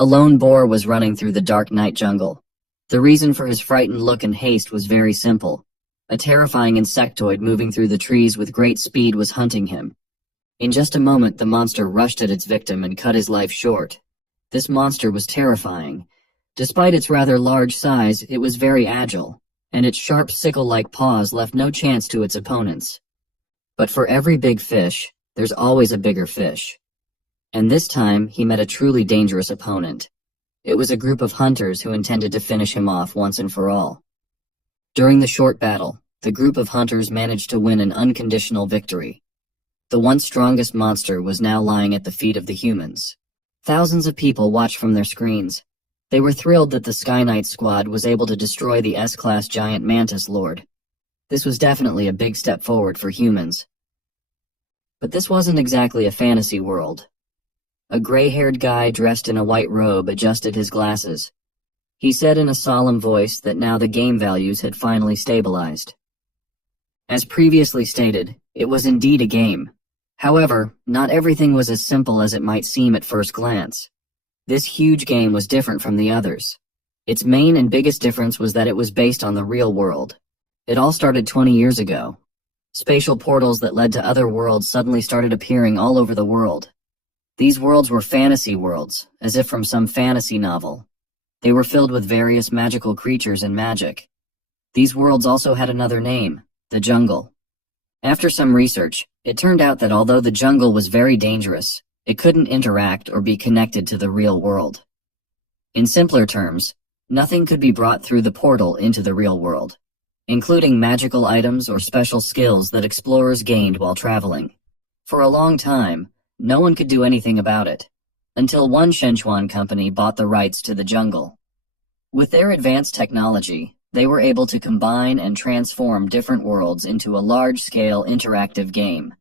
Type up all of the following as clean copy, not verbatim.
A lone boar was running through the dark night jungle. The reason for his frightened look and haste was very simple. A terrifying insectoid moving through the trees with great speed was hunting him. In just a moment, the monster rushed at its victim and cut his life short. This monster was terrifying. Despite its rather large size, it was very agile, and its sharp sickle-like paws left no chance to its opponents. But for every big fish, there's always a bigger fish. And this time, he met a truly dangerous opponent. It was a group of hunters who intended to finish him off once and for all. During the short battle, the group of hunters managed to win an unconditional victory. The once strongest monster was now lying at the feet of the humans. Thousands of people watched from their screens. They were thrilled that the Sky Knight squad was able to destroy the S-class giant mantis lord. This was definitely a big step forward for humans. But this wasn't exactly a fantasy world. A gray-haired guy dressed in a white robe adjusted his glasses. He said in a solemn voice that now the game values had finally stabilized. As previously stated, it was indeed a game. However, not everything was as simple as it might seem at first glance. This huge game was different from the others. Its main and biggest difference was that it was based on the real world. It all started 20 years ago. Spatial portals that led to other worlds suddenly started appearing all over the world. These worlds were fantasy worlds, as if from some fantasy novel. They were filled with various magical creatures and magic. These worlds also had another name, the jungle. After some research, it turned out that although the jungle was very dangerous, it couldn't interact or be connected to the real world. In simpler terms, nothing could be brought through the portal into the real world, including magical items or special skills that explorers gained while traveling. For a long time, no one could do anything about it, until one Shenchuan company bought the rights to the jungle. With their advanced technology, they were able to combine and transform different worlds into a large-scale interactive game.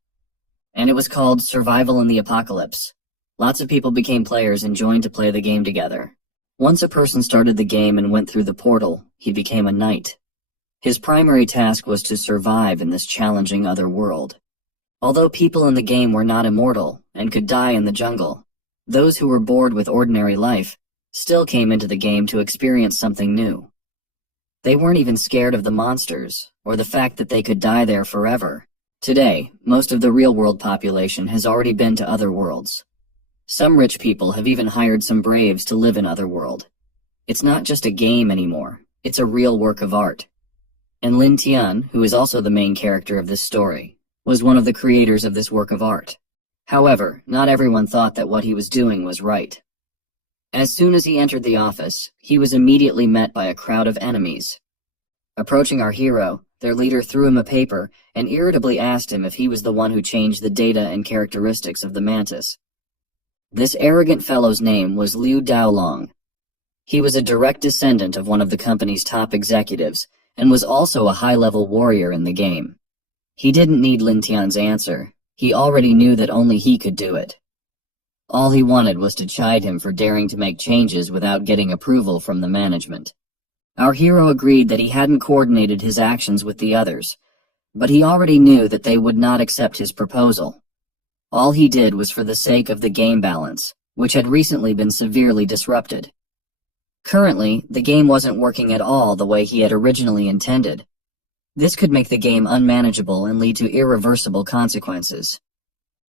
And it was called Survival in the Apocalypse. Lots of people became players and joined to play the game together. Once a person started the game and went through the portal, he became a knight. His primary task was to survive in this challenging other world. Although people in the game were not immortal and could die in the jungle, those who were bored with ordinary life still came into the game to experience something new. They weren't even scared of the monsters or the fact that they could die there forever. Today, most of the real-world population has already been to other worlds. Some rich people have even hired some braves to live in Otherworld. It's not just a game anymore, it's a real work of art. And Lin Tian, who is also the main character of this story, was one of the creators of this work of art. However, not everyone thought that what he was doing was right. As soon as he entered the office, he was immediately met by a crowd of enemies. Approaching our hero, their leader threw him a paper and irritably asked him if he was the one who changed the data and characteristics of the mantis. This arrogant fellow's name was Liu Daolong. He was a direct descendant of one of the company's top executives and was also a high-level warrior in the game. He didn't need Lin Tian's answer. He already knew that only he could do it. All he wanted was to chide him for daring to make changes without getting approval from the management. Our hero agreed that he hadn't coordinated his actions with the others, but he already knew that they would not accept his proposal. All he did was for the sake of the game balance, which had recently been severely disrupted. Currently, the game wasn't working at all the way he had originally intended. This could make the game unmanageable and lead to irreversible consequences.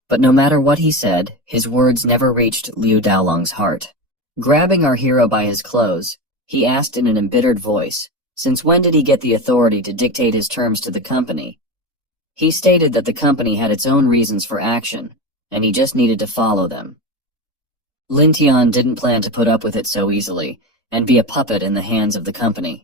But no matter what he said, his words never reached Liu Daolong's heart. Grabbing our hero by his clothes, he asked in an embittered voice, since when did he get the authority to dictate his terms to the company? He stated that the company had its own reasons for action, and he just needed to follow them. Lin Tian didn't plan to put up with it so easily, and be a puppet in the hands of the company.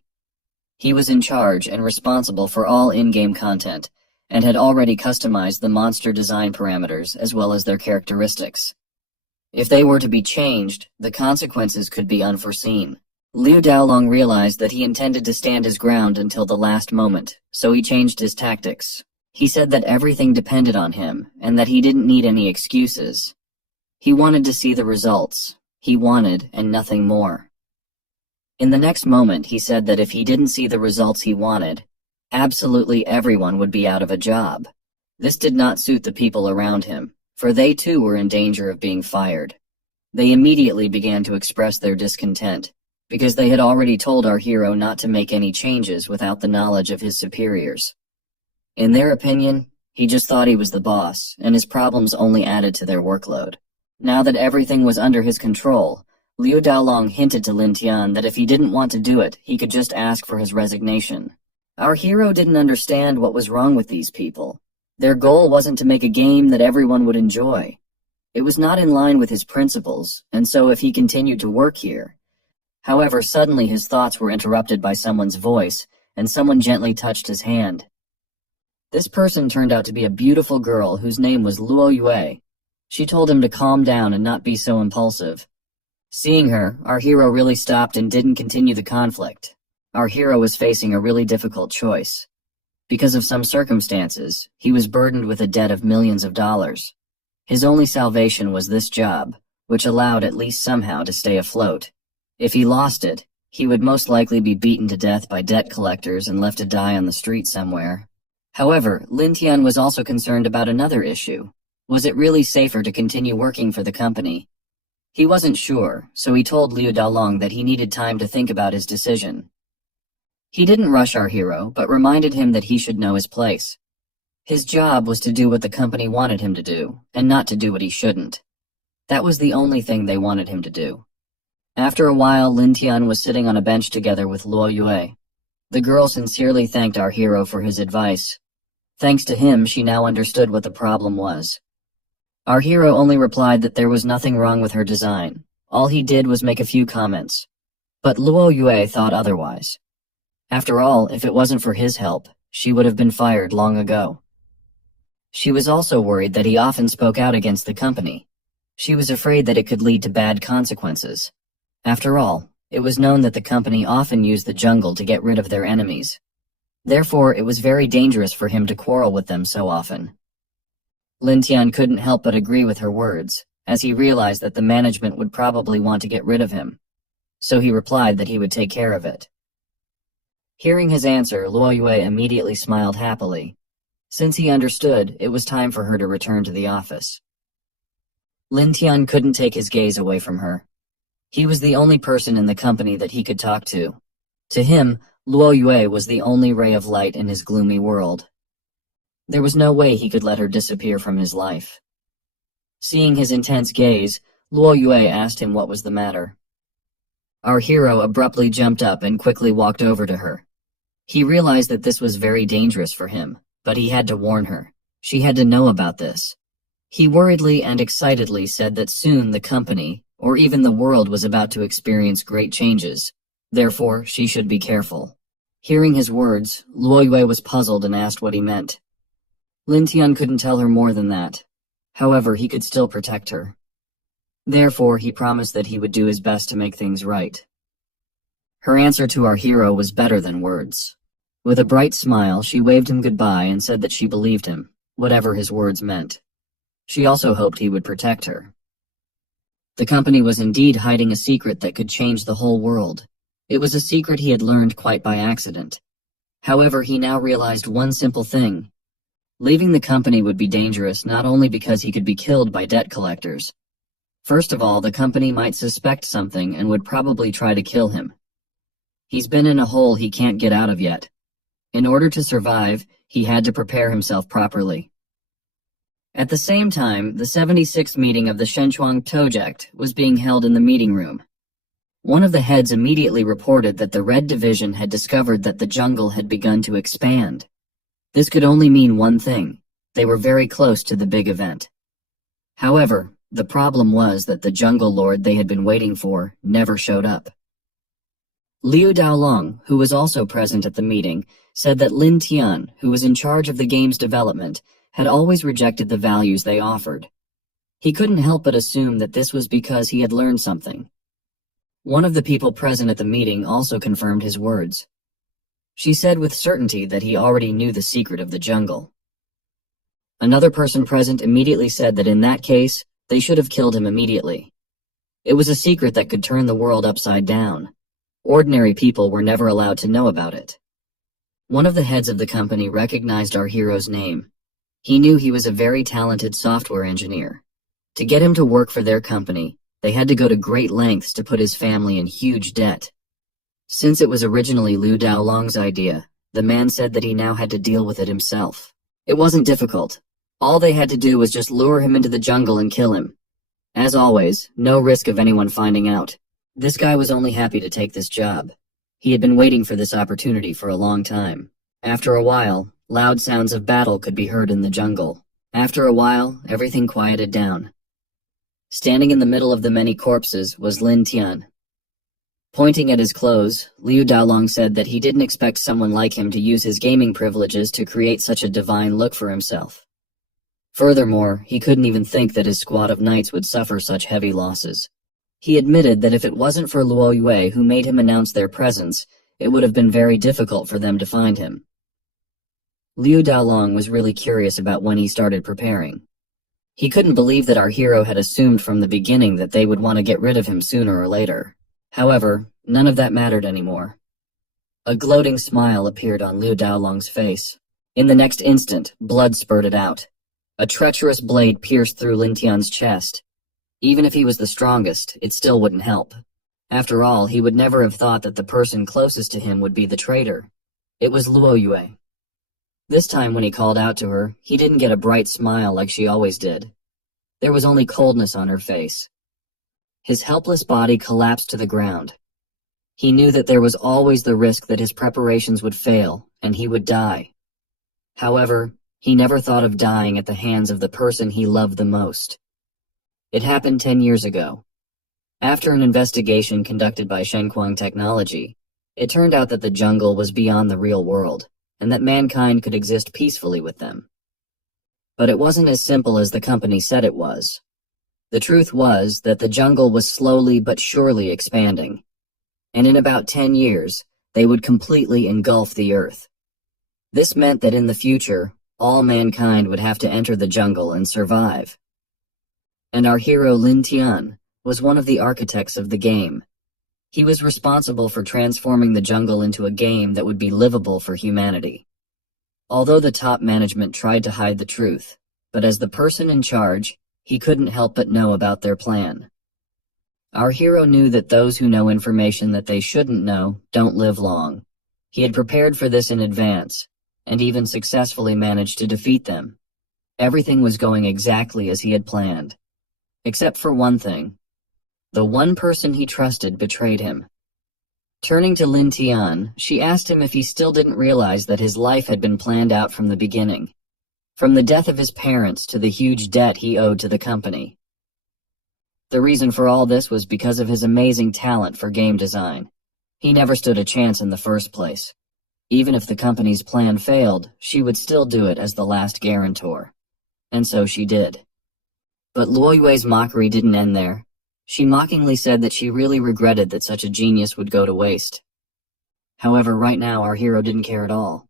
He was in charge and responsible for all in-game content, and had already customized the monster design parameters as well as their characteristics. If they were to be changed, the consequences could be unforeseen. Liu Daolong realized that he intended to stand his ground until the last moment, so he changed his tactics. He said that everything depended on him, and that he didn't need any excuses. He wanted to see the results. He wanted, and nothing more. In the next moment, he said that if he didn't see the results he wanted, absolutely everyone would be out of a job. This did not suit the people around him, for they too were in danger of being fired. They immediately began to express their discontent, because they had already told our hero not to make any changes without the knowledge of his superiors. In their opinion, he just thought he was the boss, and his problems only added to their workload. Now that everything was under his control, Liu Daolong hinted to Lin Tian that if he didn't want to do it, he could just ask for his resignation. Our hero didn't understand what was wrong with these people. Their goal wasn't to make a game that everyone would enjoy. It was not in line with his principles, and so if he continued to work here. However, suddenly his thoughts were interrupted by someone's voice, and someone gently touched his hand. This person turned out to be a beautiful girl whose name was Luo Yue. She told him to calm down and not be so impulsive. Seeing her, our hero really stopped and didn't continue the conflict. Our hero was facing a really difficult choice. Because of some circumstances, he was burdened with a debt of millions of dollars. His only salvation was this job, which allowed at least somehow to stay afloat. If he lost it, he would most likely be beaten to death by debt collectors and left to die on the street somewhere. However, Lin Tian was also concerned about another issue. Was it really safer to continue working for the company? He wasn't sure, so he told Liu Daolong that he needed time to think about his decision. He didn't rush our hero, but reminded him that he should know his place. His job was to do what the company wanted him to do, and not to do what he shouldn't. That was the only thing they wanted him to do. After a while, Lin Tian was sitting on a bench together with Luo Yue. The girl sincerely thanked our hero for his advice. Thanks to him, she now understood what the problem was. Our hero only replied that there was nothing wrong with her design. All he did was make a few comments. But Luo Yue thought otherwise. After all, if it wasn't for his help, she would have been fired long ago. She was also worried that he often spoke out against the company. She was afraid that it could lead to bad consequences. After all, it was known that the company often used the jungle to get rid of their enemies. Therefore, it was very dangerous for him to quarrel with them so often. Lin Tian couldn't help but agree with her words, as he realized that the management would probably want to get rid of him. So he replied that he would take care of it. Hearing his answer, Luo Yue immediately smiled happily. Since he understood, it was time for her to return to the office. Lin Tian couldn't take his gaze away from her. He was the only person in the company that he could talk to. To him, Luo Yue was the only ray of light in his gloomy world. There was no way he could let her disappear from his life. Seeing his intense gaze, Luo Yue asked him what was the matter. Our hero abruptly jumped up and quickly walked over to her. He realized that this was very dangerous for him, but he had to warn her. She had to know about this. He worriedly and excitedly said that soon the company, or even the world, was about to experience great changes. Therefore, she should be careful. Hearing his words, Luo Yue was puzzled and asked what he meant. Lin Tian couldn't tell her more than that. However, he could still protect her. Therefore, he promised that he would do his best to make things right. Her answer to our hero was better than words. With a bright smile, she waved him goodbye and said that she believed him, whatever his words meant. She also hoped he would protect her. The company was indeed hiding a secret that could change the whole world. It was a secret he had learned quite by accident. However, he now realized one simple thing. Leaving the company would be dangerous not only because he could be killed by debt collectors. First of all, the company might suspect something and would probably try to kill him. He's been in a hole he can't get out of yet. In order to survive, he had to prepare himself properly. At the same time, the 76th meeting of the Shenchuang Project was being held in the meeting room. One of the heads immediately reported that the Red Division had discovered that the jungle had begun to expand. This could only mean one thing. They were very close to the big event. However, the problem was that the jungle lord they had been waiting for never showed up. Liu Daolong, who was also present at the meeting, said that Lin Tian, who was in charge of the game's development, had always rejected the values they offered. He couldn't help but assume that this was because he had learned something. One of the people present at the meeting also confirmed his words. She said with certainty that he already knew the secret of the jungle. Another person present immediately said that in that case, they should have killed him immediately. It was a secret that could turn the world upside down. Ordinary people were never allowed to know about it. One of the heads of the company recognized our hero's name. He knew he was a very talented software engineer. To get him to work for their company, They had to go to great lengths to put his family in huge debt. Since it was originally Liu Daolong's idea, the man said that he now had to deal with it himself. It wasn't difficult. All they had to do was just lure him into the jungle and kill him. As always, no risk of anyone finding out. This guy was only happy to take this job. He had been waiting for this opportunity for a long time. After a while, loud sounds of battle could be heard in the jungle. After a while, everything quieted down. Standing in the middle of the many corpses was Lin Tian. Pointing at his clothes, Liu Daolong said that he didn't expect someone like him to use his gaming privileges to create such a divine look for himself. Furthermore, he couldn't even think that his squad of knights would suffer such heavy losses. He admitted that if it wasn't for Luo Yue who made him announce their presence, it would have been very difficult for them to find him. Liu Daolong was really curious about when he started preparing. He couldn't believe that our hero had assumed from the beginning that they would want to get rid of him sooner or later. However, none of that mattered anymore. A gloating smile appeared on Liu Daolong's face. In the next instant, blood spurted out. A treacherous blade pierced through Lin Tian's chest. Even if he was the strongest, it still wouldn't help. After all, he would never have thought that the person closest to him would be the traitor. It was Luo Yue. This time when he called out to her, he didn't get a bright smile like she always did. There was only coldness on her face. His helpless body collapsed to the ground. He knew that there was always the risk that his preparations would fail, and he would die. However, he never thought of dying at the hands of the person he loved the most. It happened 10 years ago. After an investigation conducted by Shenquang Technology, it turned out that the jungle was beyond the real world, and that mankind could exist peacefully with them. But it wasn't as simple as the company said it was. The truth was that the jungle was slowly but surely expanding, and in about 10 years, they would completely engulf the earth. This meant that in the future, all mankind would have to enter the jungle and survive. And our hero Lin Tian was one of the architects of the game. He was responsible for transforming the jungle into a game that would be livable for humanity. Although the top management tried to hide the truth, but as the person in charge, he couldn't help but know about their plan. Our hero knew that those who know information that they shouldn't know don't live long. He had prepared for this in advance, and even successfully managed to defeat them. Everything was going exactly as he had planned. Except for one thing. The one person he trusted betrayed him. Turning to Lin Tian, she asked him if he still didn't realize that his life had been planned out from the beginning. From the death of his parents to the huge debt he owed to the company. The reason for all this was because of his amazing talent for game design. He never stood a chance in the first place. Even if the company's plan failed, she would still do it as the last guarantor. And so she did. But Luo Yue's mockery didn't end there. She mockingly said that she really regretted that such a genius would go to waste. However, right now our hero didn't care at all.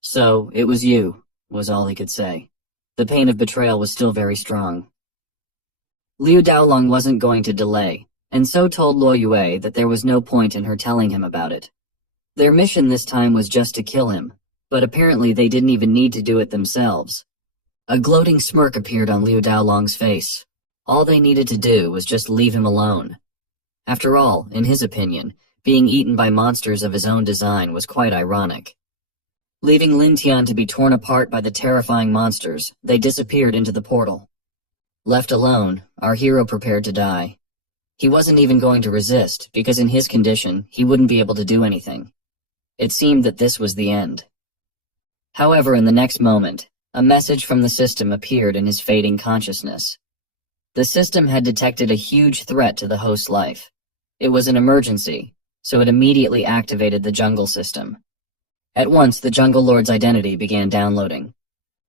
"So, it was you," was all he could say. The pain of betrayal was still very strong. Liu Daolong wasn't going to delay, and so told Luo Yue that there was no point in her telling him about it. Their mission this time was just to kill him, but apparently they didn't even need to do it themselves. A gloating smirk appeared on Liu Daolong's face. All they needed to do was just leave him alone. After all, in his opinion, being eaten by monsters of his own design was quite ironic. Leaving Lin Tian to be torn apart by the terrifying monsters, they disappeared into the portal. Left alone, our hero prepared to die. He wasn't even going to resist, because in his condition, he wouldn't be able to do anything. It seemed that this was the end. However, in the next moment, a message from the system appeared in his fading consciousness. The system had detected a huge threat to the host's life. It was an emergency, so it immediately activated the jungle system. At once, the Jungle Lord's identity began downloading.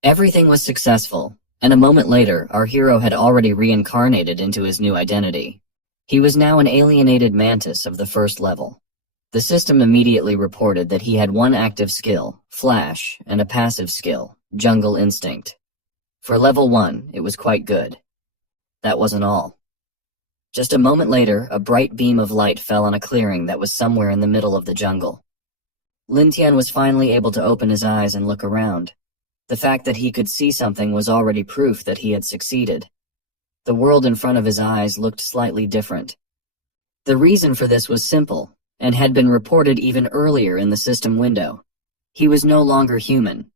Everything was successful, and a moment later, our hero had already reincarnated into his new identity. He was now an alienated mantis of the first level. The system immediately reported that he had one active skill, Flash, and a passive skill, Jungle Instinct. For level 1, it was quite good. That wasn't all. Just a moment later, a bright beam of light fell on a clearing that was somewhere in the middle of the jungle. Lin Tian was finally able to open his eyes and look around. The fact that he could see something was already proof that he had succeeded. The world in front of his eyes looked slightly different. The reason for this was simple, and had been reported even earlier in the system window. He was no longer human.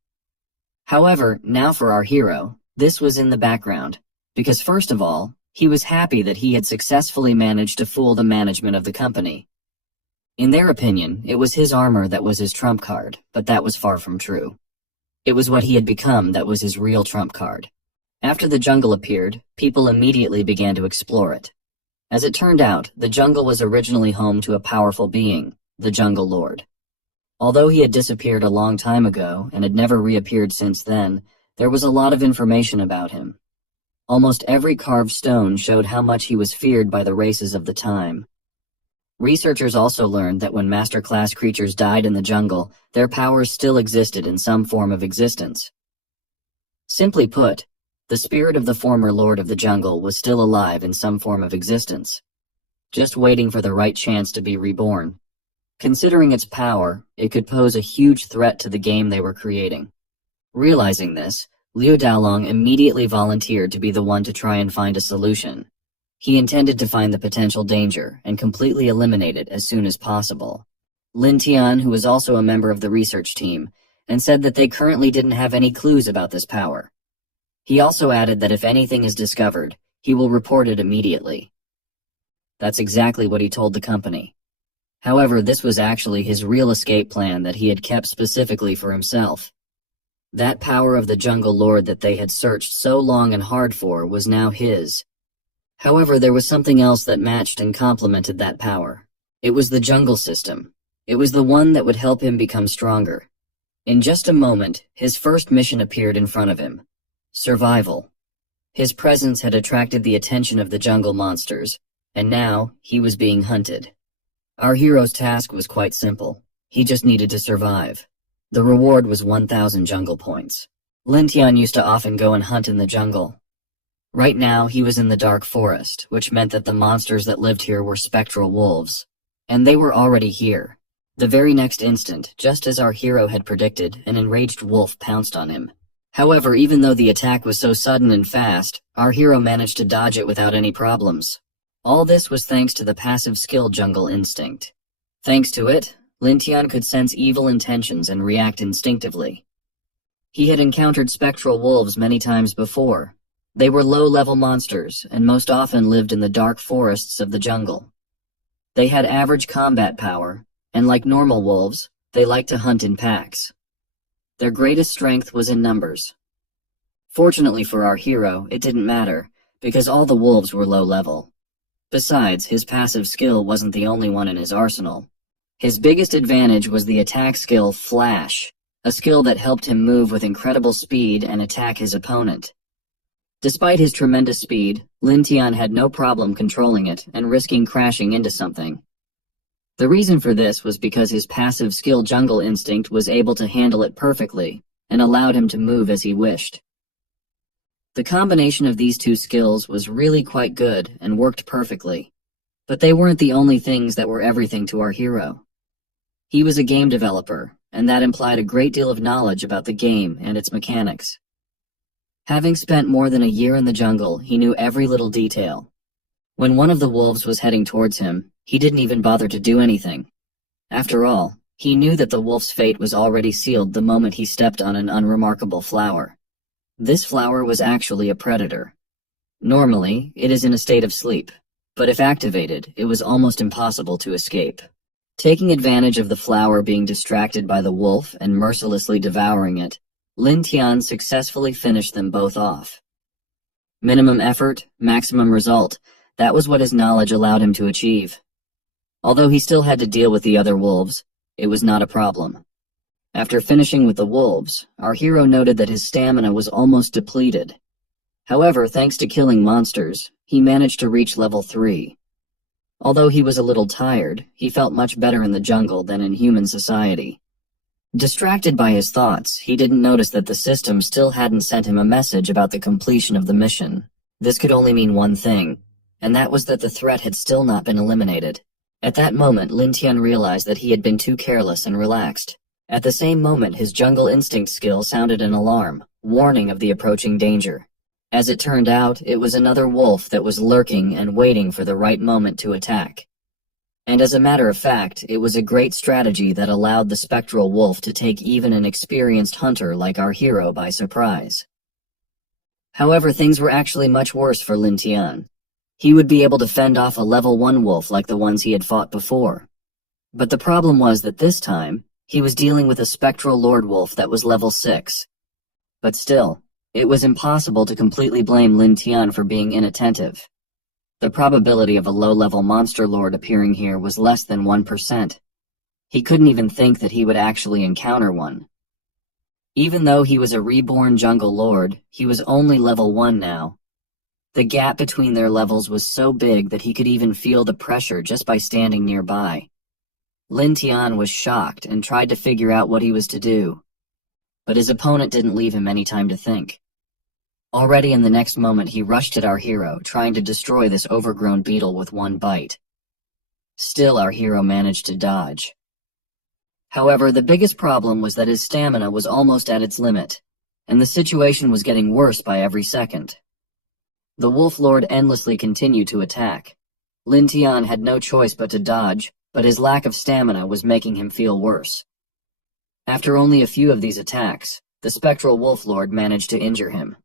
However, now for our hero, this was in the background, because first of all, he was happy that he had successfully managed to fool the management of the company. In their opinion, it was his armor that was his trump card, but that was far from true. It was what he had become that was his real trump card. After the jungle appeared, people immediately began to explore it. As it turned out, the jungle was originally home to a powerful being, the Jungle Lord. Although he had disappeared a long time ago and had never reappeared since then, there was a lot of information about him. Almost every carved stone showed how much he was feared by the races of the time. Researchers also learned that when master-class creatures died in the jungle, their powers still existed in some form of existence. Simply put, the spirit of the former Lord of the Jungle was still alive in some form of existence, just waiting for the right chance to be reborn. Considering its power, it could pose a huge threat to the game they were creating. Realizing this, Liu Daolong immediately volunteered to be the one to try and find a solution. He intended to find the potential danger and completely eliminate it as soon as possible. Lin Tian, who was also a member of the research team, and said that they currently didn't have any clues about this power. He also added that if anything is discovered, he will report it immediately. That's exactly what he told the company. However, this was actually his real escape plan that he had kept specifically for himself. That power of the Jungle Lord that they had searched so long and hard for was now his. However, there was something else that matched and complemented that power. It was the jungle system. It was the one that would help him become stronger. In just a moment, his first mission appeared in front of him. Survival. His presence had attracted the attention of the jungle monsters, and now he was being hunted. Our hero's task was quite simple. He just needed to survive. The reward was 1,000 jungle points. Lin Tian used to often go and hunt in the jungle. Right now, he was in the dark forest, which meant that the monsters that lived here were spectral wolves. And they were already here. The very next instant, just as our hero had predicted, an enraged wolf pounced on him. However, even though the attack was so sudden and fast, our hero managed to dodge it without any problems. All this was thanks to the passive skill Jungle Instinct. Thanks to it, Lin Tian could sense evil intentions and react instinctively. He had encountered spectral wolves many times before. They were low-level monsters, and most often lived in the dark forests of the jungle. They had average combat power, and like normal wolves, they liked to hunt in packs. Their greatest strength was in numbers. Fortunately for our hero, it didn't matter, because all the wolves were low-level. Besides, his passive skill wasn't the only one in his arsenal. His biggest advantage was the attack skill Flash, a skill that helped him move with incredible speed and attack his opponent. Despite his tremendous speed, Lin Tian had no problem controlling it and risking crashing into something. The reason for this was because his passive skill Jungle Instinct was able to handle it perfectly and allowed him to move as he wished. The combination of these two skills was really quite good and worked perfectly, but they weren't the only things that were everything to our hero. He was a game developer, and that implied a great deal of knowledge about the game and its mechanics. Having spent more than a year in the jungle, he knew every little detail. When one of the wolves was heading towards him, he didn't even bother to do anything. After all, he knew that the wolf's fate was already sealed the moment he stepped on an unremarkable flower. This flower was actually a predator. Normally, it is in a state of sleep, but if activated, it was almost impossible to escape. Taking advantage of the flower being distracted by the wolf and mercilessly devouring it, Lin Tian successfully finished them both off. Minimum effort, maximum result, that was what his knowledge allowed him to achieve. Although he still had to deal with the other wolves, it was not a problem. After finishing with the wolves, our hero noted that his stamina was almost depleted. However, thanks to killing monsters, he managed to reach level 3. Although he was a little tired, he felt much better in the jungle than in human society. Distracted by his thoughts, he didn't notice that the system still hadn't sent him a message about the completion of the mission. This could only mean one thing, and that was that the threat had still not been eliminated. At that moment, Lin Tian realized that he had been too careless and relaxed. At the same moment, his Jungle Instinct skill sounded an alarm, warning of the approaching danger. As it turned out, it was another wolf that was lurking and waiting for the right moment to attack. And as a matter of fact, it was a great strategy that allowed the spectral wolf to take even an experienced hunter like our hero by surprise. However, things were actually much worse for Lin Tian. He would be able to fend off a level 1 wolf like the ones he had fought before. But the problem was that this time, he was dealing with a spectral lord wolf that was level 6. But still, it was impossible to completely blame Lin Tian for being inattentive. The probability of a low-level monster lord appearing here was less than 1%. He couldn't even think that he would actually encounter one. Even though he was a reborn jungle lord, he was only level 1 now. The gap between their levels was so big that he could even feel the pressure just by standing nearby. Lin Tian was shocked and tried to figure out what he was to do. But his opponent didn't leave him any time to think. Already in the next moment he rushed at our hero, trying to destroy this overgrown beetle with one bite. Still, our hero managed to dodge. However, the biggest problem was that his stamina was almost at its limit, and the situation was getting worse by every second. The Wolf Lord endlessly continued to attack. Lin Tian had no choice but to dodge, but his lack of stamina was making him feel worse. After only a few of these attacks, the spectral Wolf Lord managed to injure him.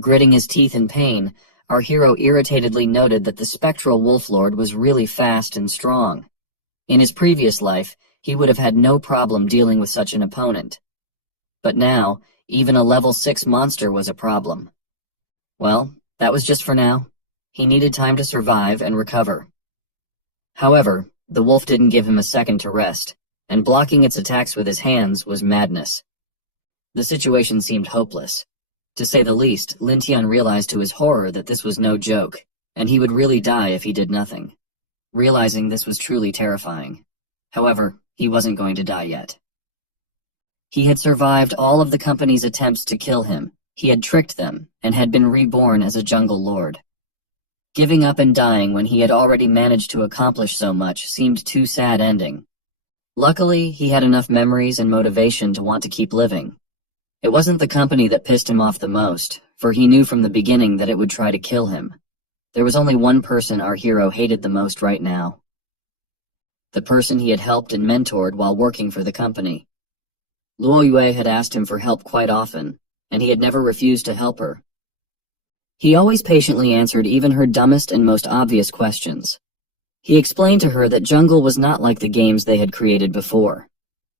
Gritting his teeth in pain, our hero irritatedly noted that the spectral Wolf Lord was really fast and strong. In his previous life, he would have had no problem dealing with such an opponent. But now, even a level 6 monster was a problem. Well, that was just for now. He needed time to survive and recover. However, the wolf didn't give him a second to rest, and blocking its attacks with his hands was madness. The situation seemed hopeless. To say the least, Lin Tian realized to his horror that this was no joke, and he would really die if he did nothing. Realizing this was truly terrifying. However, he wasn't going to die yet. He had survived all of the company's attempts to kill him. He had tricked them, and had been reborn as a jungle lord. Giving up and dying when he had already managed to accomplish so much seemed too sad ending. Luckily, he had enough memories and motivation to want to keep living. It wasn't the company that pissed him off the most, for he knew from the beginning that it would try to kill him. There was only one person our hero hated the most right now. The person he had helped and mentored while working for the company. Luo Yue had asked him for help quite often, and he had never refused to help her. He always patiently answered even her dumbest and most obvious questions. He explained to her that jungle was not like the games they had created before.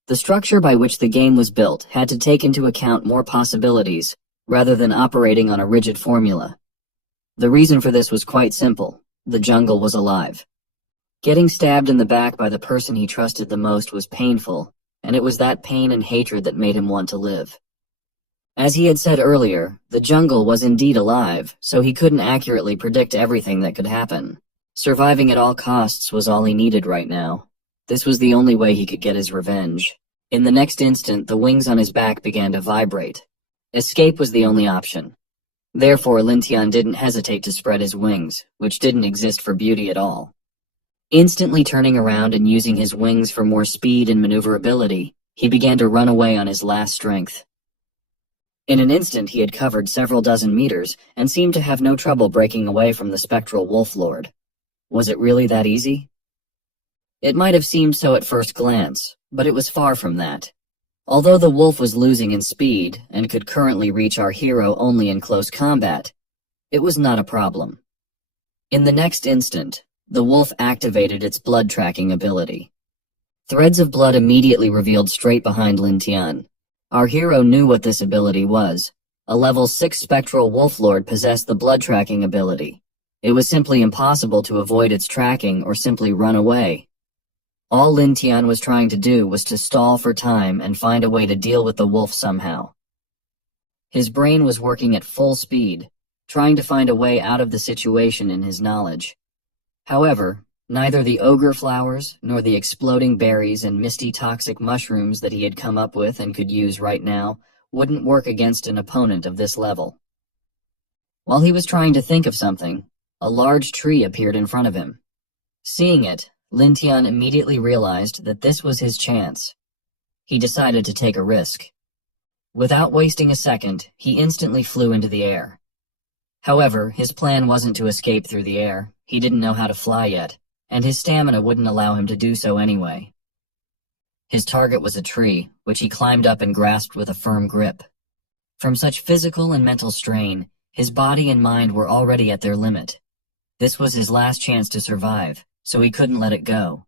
The structure by which the game was built had to take into account more possibilities, rather than operating on a rigid formula. The reason for this was quite simple. The jungle was alive. Getting stabbed in the back by the person he trusted the most was painful, and it was that pain and hatred that made him want to live. As he had said earlier, the jungle was indeed alive, so he couldn't accurately predict everything that could happen. Surviving at all costs was all he needed right now. This was the only way he could get his revenge. In the next instant, the wings on his back began to vibrate. Escape was the only option. Therefore, Lin Tian didn't hesitate to spread his wings, which didn't exist for beauty at all. Instantly turning around and using his wings for more speed and maneuverability, he began to run away on his last strength. In an instant, he had covered several dozen meters and seemed to have no trouble breaking away from the spectral Wolf Lord. Was it really that easy? It might have seemed so at first glance, but it was far from that. Although the wolf was losing in speed and could currently reach our hero only in close combat, it was not a problem. In the next instant, the wolf activated its blood tracking ability. Threads of blood immediately revealed straight behind Lin Tian. Our hero knew what this ability was. A level 6 spectral wolf lord possessed the blood tracking ability. It was simply impossible to avoid its tracking or simply run away. All Lin Tian was trying to do was to stall for time and find a way to deal with the wolf somehow. His brain was working at full speed, trying to find a way out of the situation in his knowledge. However, neither the ogre flowers nor the exploding berries and misty toxic mushrooms that he had come up with and could use right now wouldn't work against an opponent of this level. While he was trying to think of something, a large tree appeared in front of him. Seeing it, Lin Tian immediately realized that this was his chance. He decided to take a risk. Without wasting a second, he instantly flew into the air. However, his plan wasn't to escape through the air. He didn't know how to fly yet, and his stamina wouldn't allow him to do so anyway. His target was a tree, which he climbed up and grasped with a firm grip. From such physical and mental strain, his body and mind were already at their limit. This was his last chance to survive, so he couldn't let it go.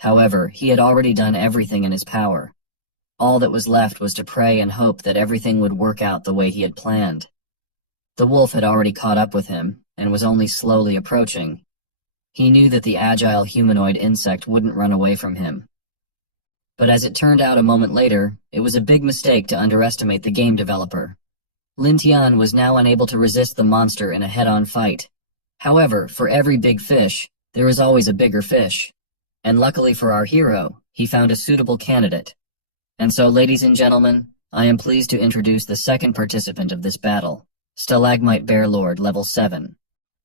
However, he had already done everything in his power. All that was left was to pray and hope that everything would work out the way he had planned. The wolf had already caught up with him, and was only slowly approaching. He knew that the agile humanoid insect wouldn't run away from him. But as it turned out a moment later, it was a big mistake to underestimate the game developer. Lin Tian was now unable to resist the monster in a head-on fight. However, for every big fish, there is always a bigger fish. And luckily for our hero, he found a suitable candidate. And so, ladies and gentlemen, I am pleased to introduce the second participant of this battle, Stalagmite Bear Lord Level 7.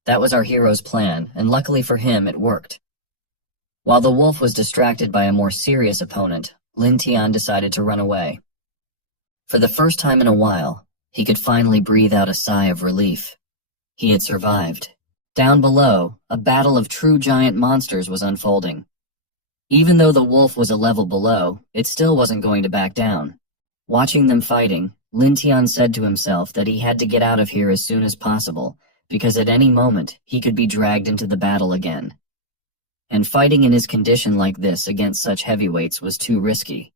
That was our hero's plan, and luckily for him, it worked. While the wolf was distracted by a more serious opponent, Lin Tian decided to run away. For the first time in a while, he could finally breathe out a sigh of relief. He had survived. Down below, a battle of true giant monsters was unfolding. Even though the wolf was a level below, it still wasn't going to back down. Watching them fighting, Lin Tian said to himself that he had to get out of here as soon as possible, because at any moment he could be dragged into the battle again. And fighting in his condition like this against such heavyweights was too risky.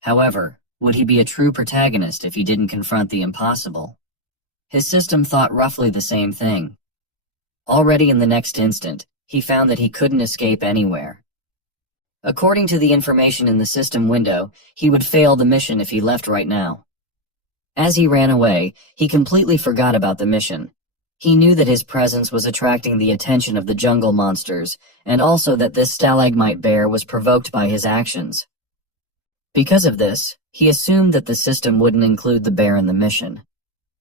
However, would he be a true protagonist if he didn't confront the impossible? His system thought roughly the same thing. Already in the next instant, he found that he couldn't escape anywhere. According to the information in the system window, he would fail the mission if he left right now. As he ran away, he completely forgot about the mission. He knew that his presence was attracting the attention of the jungle monsters, and also that this stalagmite bear was provoked by his actions. Because of this, he assumed that the system wouldn't include the bear in the mission.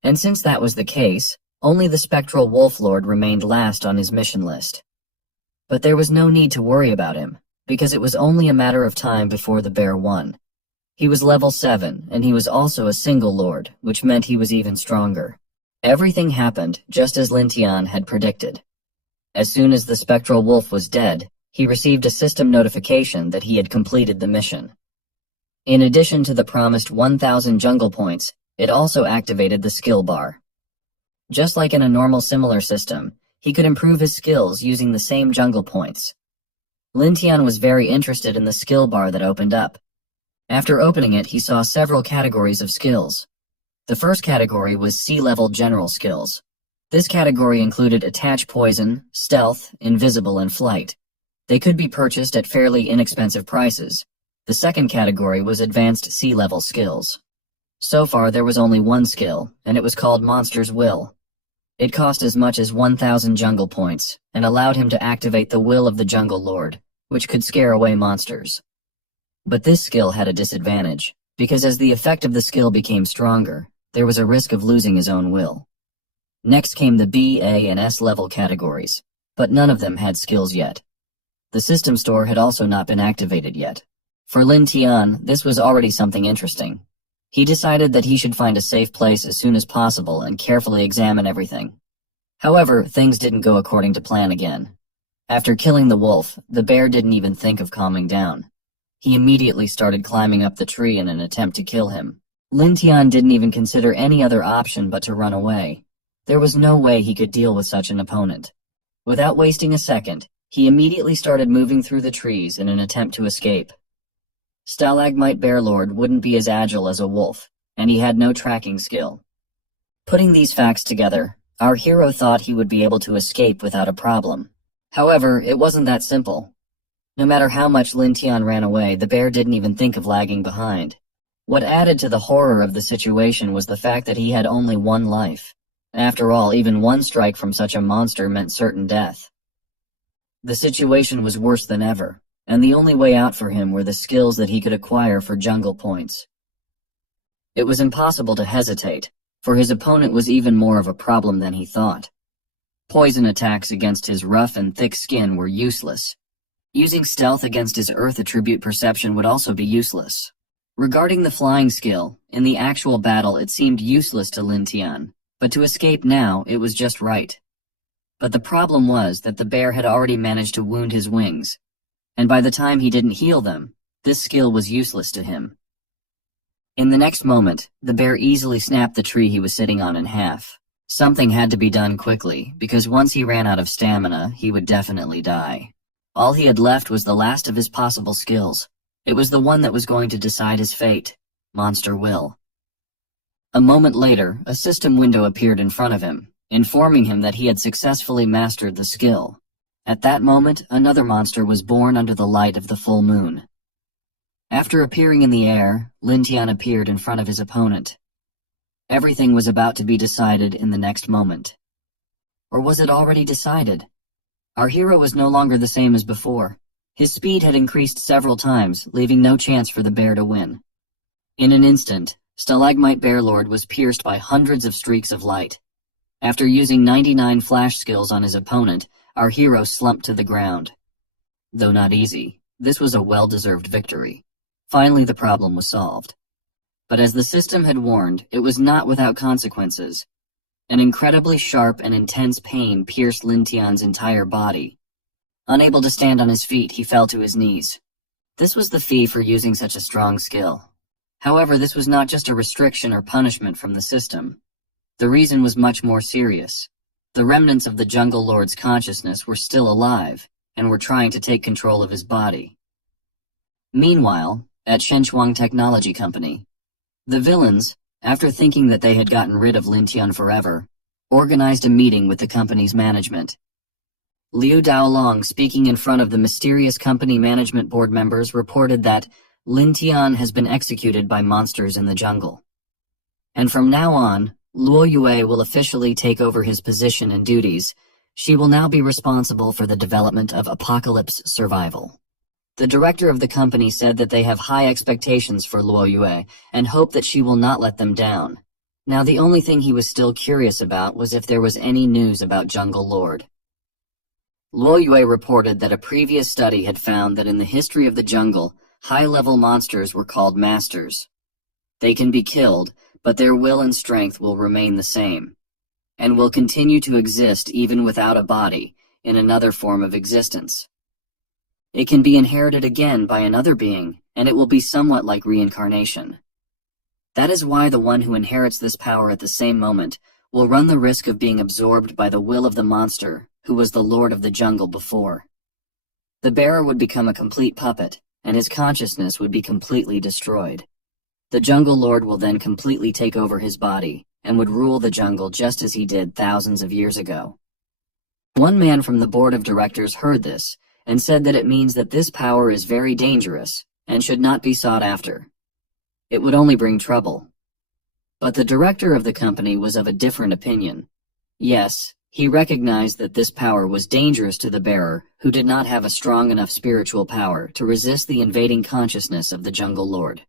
And since that was the case, only the spectral wolf lord remained last on his mission list. But there was no need to worry about him, because it was only a matter of time before the bear won. He was level 7, and he was also a single lord, which meant he was even stronger. Everything happened just as Lin Tian had predicted. As soon as the spectral wolf was dead, he received a system notification that he had completed the mission. In addition to the promised 1,000 jungle points, it also activated the skill bar. Just like in a normal similar system, he could improve his skills using the same jungle points. Lin Tian was very interested in the skill bar that opened up. After opening it, he saw several categories of skills. The first category was sea-level general skills. This category included attach poison, stealth, invisible, and flight. They could be purchased at fairly inexpensive prices. The second category was advanced sea-level skills. So far there was only one skill, and it was called Monster's Will. It cost as much as 1,000 jungle points, and allowed him to activate the will of the jungle lord, which could scare away monsters. But this skill had a disadvantage, because as the effect of the skill became stronger, there was a risk of losing his own will. Next came the B, A, and S level categories, but none of them had skills yet. The system store had also not been activated yet. For Lin Tian, this was already something interesting. He decided that he should find a safe place as soon as possible and carefully examine everything. However, things didn't go according to plan again. After killing the wolf, the bear didn't even think of calming down. He immediately started climbing up the tree in an attempt to kill him. Lin Tian didn't even consider any other option but to run away. There was no way he could deal with such an opponent. Without wasting a second, he immediately started moving through the trees in an attempt to escape. Stalagmite Bear Lord wouldn't be as agile as a wolf, and he had no tracking skill. Putting these facts together, our hero thought he would be able to escape without a problem. However, it wasn't that simple. No matter how much Lin Tian ran away, the bear didn't even think of lagging behind. What added to the horror of the situation was the fact that he had only one life. After all, even one strike from such a monster meant certain death. The situation was worse than ever, and the only way out for him were the skills that he could acquire for jungle points. It was impossible to hesitate, for his opponent was even more of a problem than he thought. Poison attacks against his rough and thick skin were useless. Using stealth against his earth attribute perception would also be useless. Regarding the flying skill, in the actual battle it seemed useless to Lin Tian. But to escape now, it was just right. But the problem was that the bear had already managed to wound his wings, and by the time he didn't heal them, this skill was useless to him. In the next moment, the bear easily snapped the tree he was sitting on in half. Something had to be done quickly, because once he ran out of stamina, he would definitely die. All he had left was the last of his possible skills. It was the one that was going to decide his fate: monster will. A moment later, a system window appeared in front of him, informing him that he had successfully mastered the skill. At that moment, another monster was born under the light of the full moon. After appearing in the air, Lin Tian appeared in front of his opponent. Everything was about to be decided in the next moment. Or was it already decided? Our hero was no longer the same as before. His speed had increased several times, leaving no chance for the bear to win. In an instant, Stalagmite Bearlord was pierced by hundreds of streaks of light. After using 99 flash skills on his opponent, our hero slumped to the ground. Though not easy, this was a well-deserved victory. Finally, the problem was solved. But as the system had warned, it was not without consequences. An incredibly sharp and intense pain pierced Lin Tian's entire body. Unable to stand on his feet, he fell to his knees. This was the fee for using such a strong skill. However, this was not just a restriction or punishment from the system. The reason was much more serious. The remnants of the Jungle Lord's consciousness were still alive, and were trying to take control of his body. Meanwhile, at Shenchuang Technology Company, the villains, after thinking that they had gotten rid of Lin Tian forever, organized a meeting with the company's management. Liu Daolong, speaking in front of the mysterious company management board members, reported that Lin Tian has been executed by monsters in the jungle. And from now on, Luo Yue will officially take over his position and duties. She will now be responsible for the development of Apocalypse Survival. The director of the company said that they have high expectations for Luo Yue and hope that she will not let them down. Now the only thing he was still curious about was if there was any news about Jungle Lord. Luo Yue reported that a previous study had found that in the history of the jungle, high-level monsters were called masters. They can be killed, but their will and strength will remain the same, and will continue to exist even without a body, in another form of existence. It can be inherited again by another being, and it will be somewhat like reincarnation. That is why the one who inherits this power at the same moment will run the risk of being absorbed by the will of the monster who was the lord of the jungle before. The bearer would become a complete puppet, and his consciousness would be completely destroyed. The Jungle Lord will then completely take over his body, and would rule the jungle just as he did thousands of years ago. One man from the board of directors heard this, and said that it means that this power is very dangerous, and should not be sought after. It would only bring trouble. But the director of the company was of a different opinion. Yes, he recognized that this power was dangerous to the bearer, who did not have a strong enough spiritual power to resist the invading consciousness of the Jungle Lord.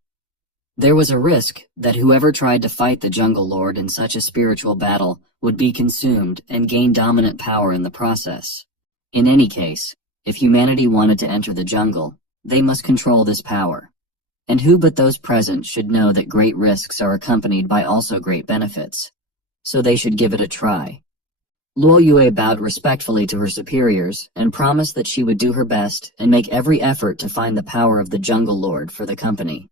There was a risk that whoever tried to fight the Jungle Lord in such a spiritual battle would be consumed and gain dominant power in the process. In any case, if humanity wanted to enter the jungle, they must control this power. And who but those present should know that great risks are accompanied by also great benefits? So they should give it a try. Luo Yue bowed respectfully to her superiors and promised that she would do her best and make every effort to find the power of the Jungle Lord for the company.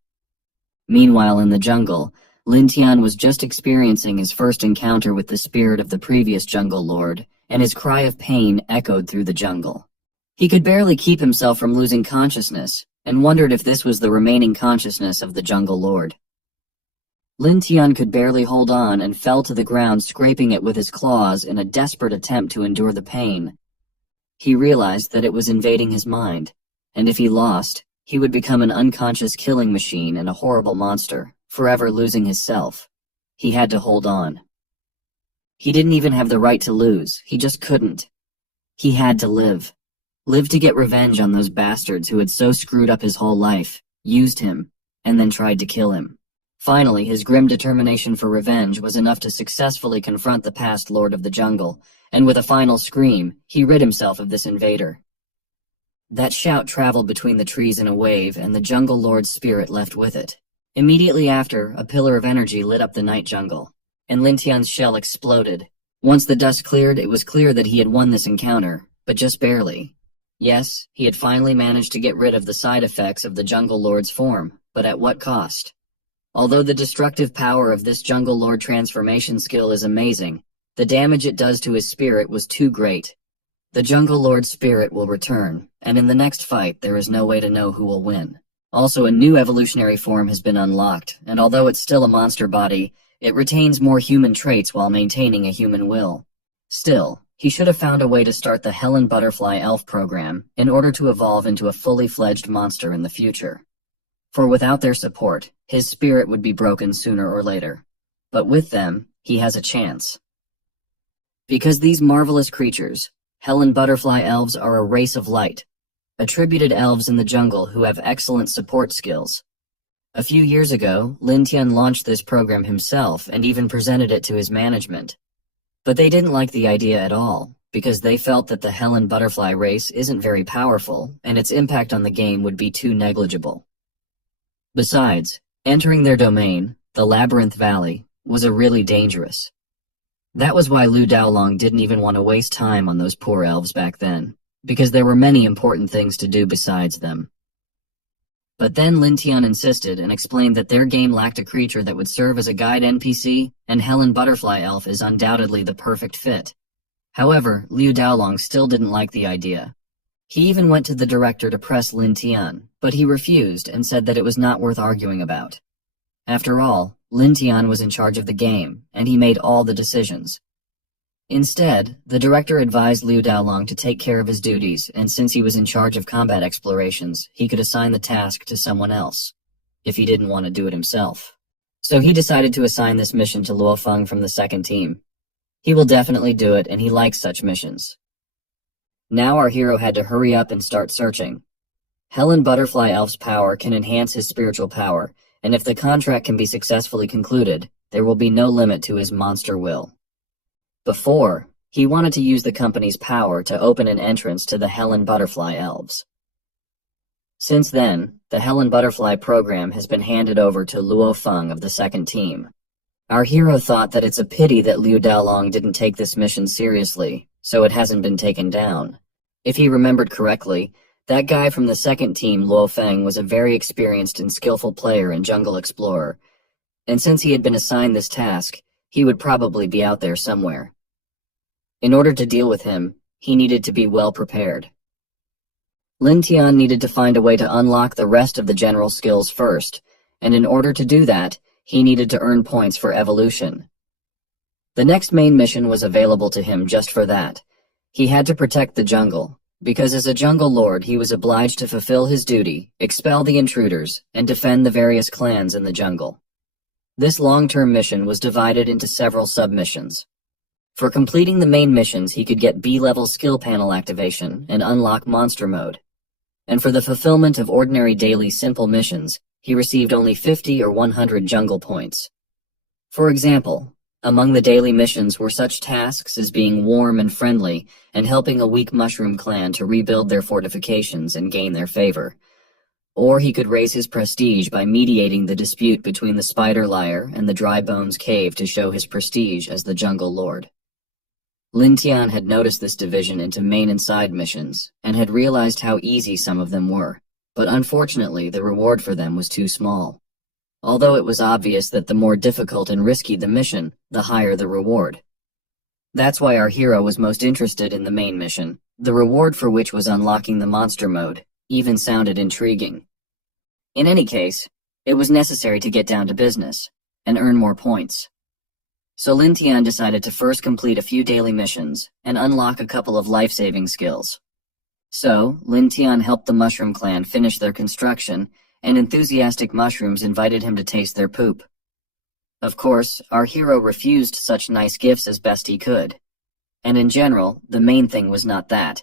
Meanwhile in the jungle, Lin Tian was just experiencing his first encounter with the spirit of the previous Jungle Lord, and his cry of pain echoed through the jungle. He could barely keep himself from losing consciousness, and wondered if this was the remaining consciousness of the Jungle Lord. Lin Tian could barely hold on and fell to the ground, scraping it with his claws in a desperate attempt to endure the pain. He realized that it was invading his mind, and if he lost, he would become an unconscious killing machine and a horrible monster, forever losing his self. He had to hold on. He didn't even have the right to lose, he just couldn't. He had to live. Live to get revenge on those bastards who had so screwed up his whole life, used him, and then tried to kill him. Finally, his grim determination for revenge was enough to successfully confront the past Lord of the Jungle, and with a final scream, he rid himself of this invader. That shout traveled between the trees in a wave, and the Jungle Lord's spirit left with it. Immediately after, a pillar of energy lit up the night jungle. and Lin Tian's shell exploded. Once the dust cleared, it was clear that he had won this encounter, but just barely. Yes, he had finally managed to get rid of the side effects of the Jungle Lord's form, but at what cost? Although the destructive power of this Jungle Lord transformation skill is amazing, the damage it does to his spirit was too great. The Jungle Lord's spirit will return, and in the next fight there is no way to know who will win. Also, a new evolutionary form has been unlocked, and although it's still a monster body, it retains more human traits while maintaining a human will. Still, he should have found a way to start the Helen Butterfly Elf program in order to evolve into a fully fledged monster in the future. For without their support, his spirit would be broken sooner or later. But with them, he has a chance. Because these marvelous creatures, Helen Butterfly Elves, are a race of light, attributed elves in the jungle who have excellent support skills. A few years ago, Lin Tian launched this program himself and even presented it to his management. But they didn't like the idea at all, because they felt that the Helen Butterfly race isn't very powerful, and its impact on the game would be too negligible. Besides, entering their domain, the Labyrinth Valley, was really dangerous. That was why Lu Daolong didn't even want to waste time on those poor elves back then, because there were many important things to do besides them. But then Lin Tian insisted and explained that their game lacked a creature that would serve as a guide NPC, and Helen Butterfly Elf is undoubtedly the perfect fit. However, Liu Daolong still didn't like the idea. He even went to the director to press Lin Tian, but he refused and said that it was not worth arguing about. After all, Lin Tian was in charge of the game, and he made all the decisions. Instead, the director advised Liu Daolong to take care of his duties, and since he was in charge of combat explorations, he could assign the task to someone else, if he didn't want to do it himself. So he decided to assign this mission to Luo Feng from the second team. He will definitely do it, and he likes such missions. Now our hero had to hurry up and start searching. Helen Butterfly Elf's power can enhance his spiritual power, and if the contract can be successfully concluded, there will be no limit to his monster will. Before, he wanted to use the company's power to open an entrance to the Helen Butterfly Elves. Since then, the Helen Butterfly program has been handed over to Luo Feng of the second team. Our hero thought that it's a pity that Liu Daolong didn't take this mission seriously, so it hasn't been taken down. If he remembered correctly, that guy from the second team, Luo Feng, was a very experienced and skillful player and jungle explorer, and since he had been assigned this task, he would probably be out there somewhere. In order to deal with him, he needed to be well prepared. Lin Tian needed to find a way to unlock the rest of the general skills first, and in order to do that, he needed to earn points for evolution. The next main mission was available to him just for that. He had to protect the jungle, because as a jungle lord he was obliged to fulfill his duty, expel the intruders, and defend the various clans in the jungle. This long-term mission was divided into several sub-missions. For completing the main missions, he could get B-level skill panel activation and unlock monster mode. And for the fulfillment of ordinary daily simple missions, he received only 50 or 100 jungle points. For example, among the daily missions were such tasks as being warm and friendly and helping a weak mushroom clan to rebuild their fortifications and gain their favor. Or he could raise his prestige by mediating the dispute between the Spider Lyre and the Dry Bones Cave to show his prestige as the Jungle Lord. Lin Tian had noticed this division into main and side missions, and had realized how easy some of them were, but unfortunately the reward for them was too small. Although it was obvious that the more difficult and risky the mission, the higher the reward. That's why our hero was most interested in the main mission, the reward for which was unlocking the monster mode, even sounded intriguing. In any case, it was necessary to get down to business, and earn more points. So Lin Tian decided to first complete a few daily missions, and unlock a couple of life-saving skills. So, Lin Tian helped the Mushroom Clan finish their construction, and enthusiastic mushrooms invited him to taste their poop. Of course, our hero refused such nice gifts as best he could. And in general, the main thing was not that,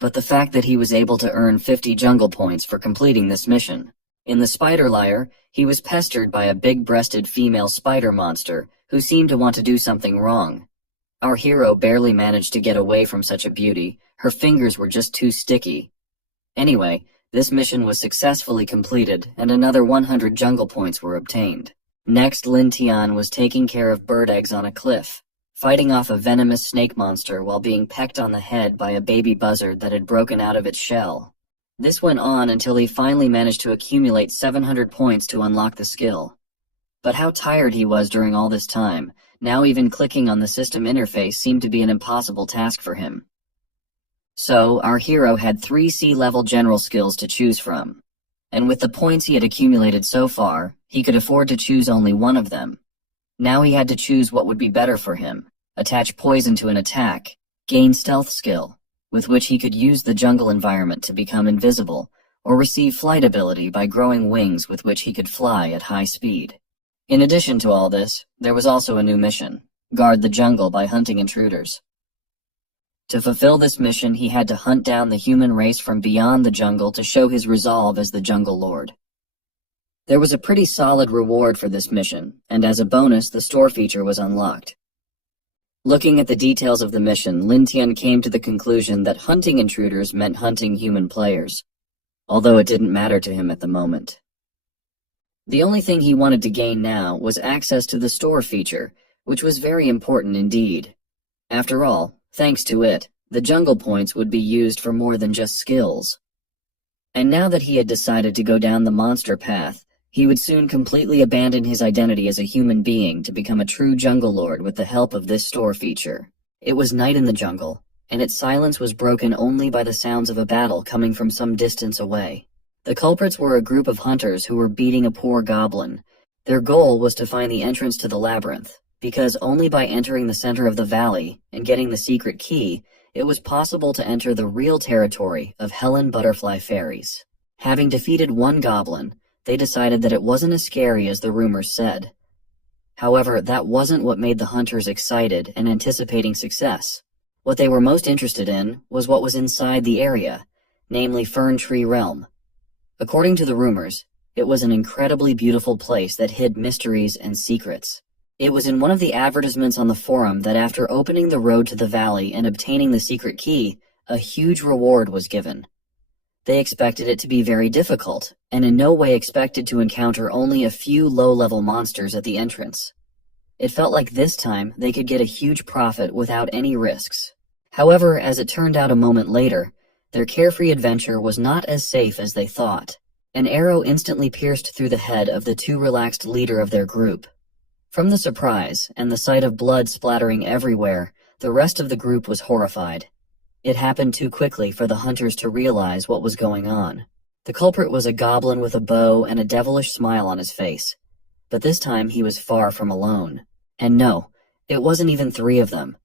but the fact that he was able to earn 50 jungle points for completing this mission. In the Spider Lyre, he was pestered by a big-breasted female spider monster who seemed to want to do something wrong. Our hero barely managed to get away from such a beauty. Her fingers were just too sticky. Anyway, this mission was successfully completed, and another 100 jungle points were obtained. Next, Lin Tian was taking care of bird eggs on a cliff, fighting off a venomous snake monster while being pecked on the head by a baby buzzard that had broken out of its shell. This went on until he finally managed to accumulate 700 points to unlock the skill. But how tired he was during all this time, now even clicking on the system interface seemed to be an impossible task for him. So, our hero had 3 C-level general skills to choose from. And with the points he had accumulated so far, he could afford to choose only one of them. Now he had to choose what would be better for him: attach poison to an attack, gain stealth skill, with which he could use the jungle environment to become invisible, or receive flight ability by growing wings with which he could fly at high speed. In addition to all this, there was also a new mission: guard the jungle by hunting intruders. To fulfill this mission, he had to hunt down the human race from beyond the jungle to show his resolve as the Jungle Lord. There was a pretty solid reward for this mission, and as a bonus, the store feature was unlocked. Looking at the details of the mission, Lin Tian came to the conclusion that hunting intruders meant hunting human players, although it didn't matter to him at the moment. The only thing he wanted to gain now was access to the store feature, which was very important indeed. After all, thanks to it, the jungle points would be used for more than just skills. And now that he had decided to go down the monster path, he would soon completely abandon his identity as a human being to become a true jungle lord with the help of this store feature. It was night in the jungle, and its silence was broken only by the sounds of a battle coming from some distance away. The culprits were a group of hunters who were beating a poor goblin. Their goal was to find the entrance to the labyrinth, because only by entering the center of the valley and getting the secret key, it was possible to enter the real territory of Helen Butterfly Fairies. Having defeated one goblin, they decided that it wasn't as scary as the rumors said. However, that wasn't what made the hunters excited and anticipating success. What they were most interested in was what was inside the area, namely Fern Tree Realm. According to the rumors, it was an incredibly beautiful place that hid mysteries and secrets. It was in one of the advertisements on the forum that after opening the road to the valley and obtaining the secret key, a huge reward was given. They expected it to be very difficult, and in no way expected to encounter only a few low-level monsters at the entrance. It felt like this time they could get a huge profit without any risks. However, as it turned out a moment later, their carefree adventure was not as safe as they thought. An arrow instantly pierced through the head of the too relaxed leader of their group. From the surprise and the sight of blood splattering everywhere, the rest of the group was horrified. It happened too quickly for the hunters to realize what was going on. The culprit was a goblin with a bow and a devilish smile on his face. But this time he was far from alone. And no, it wasn't even 3 of them.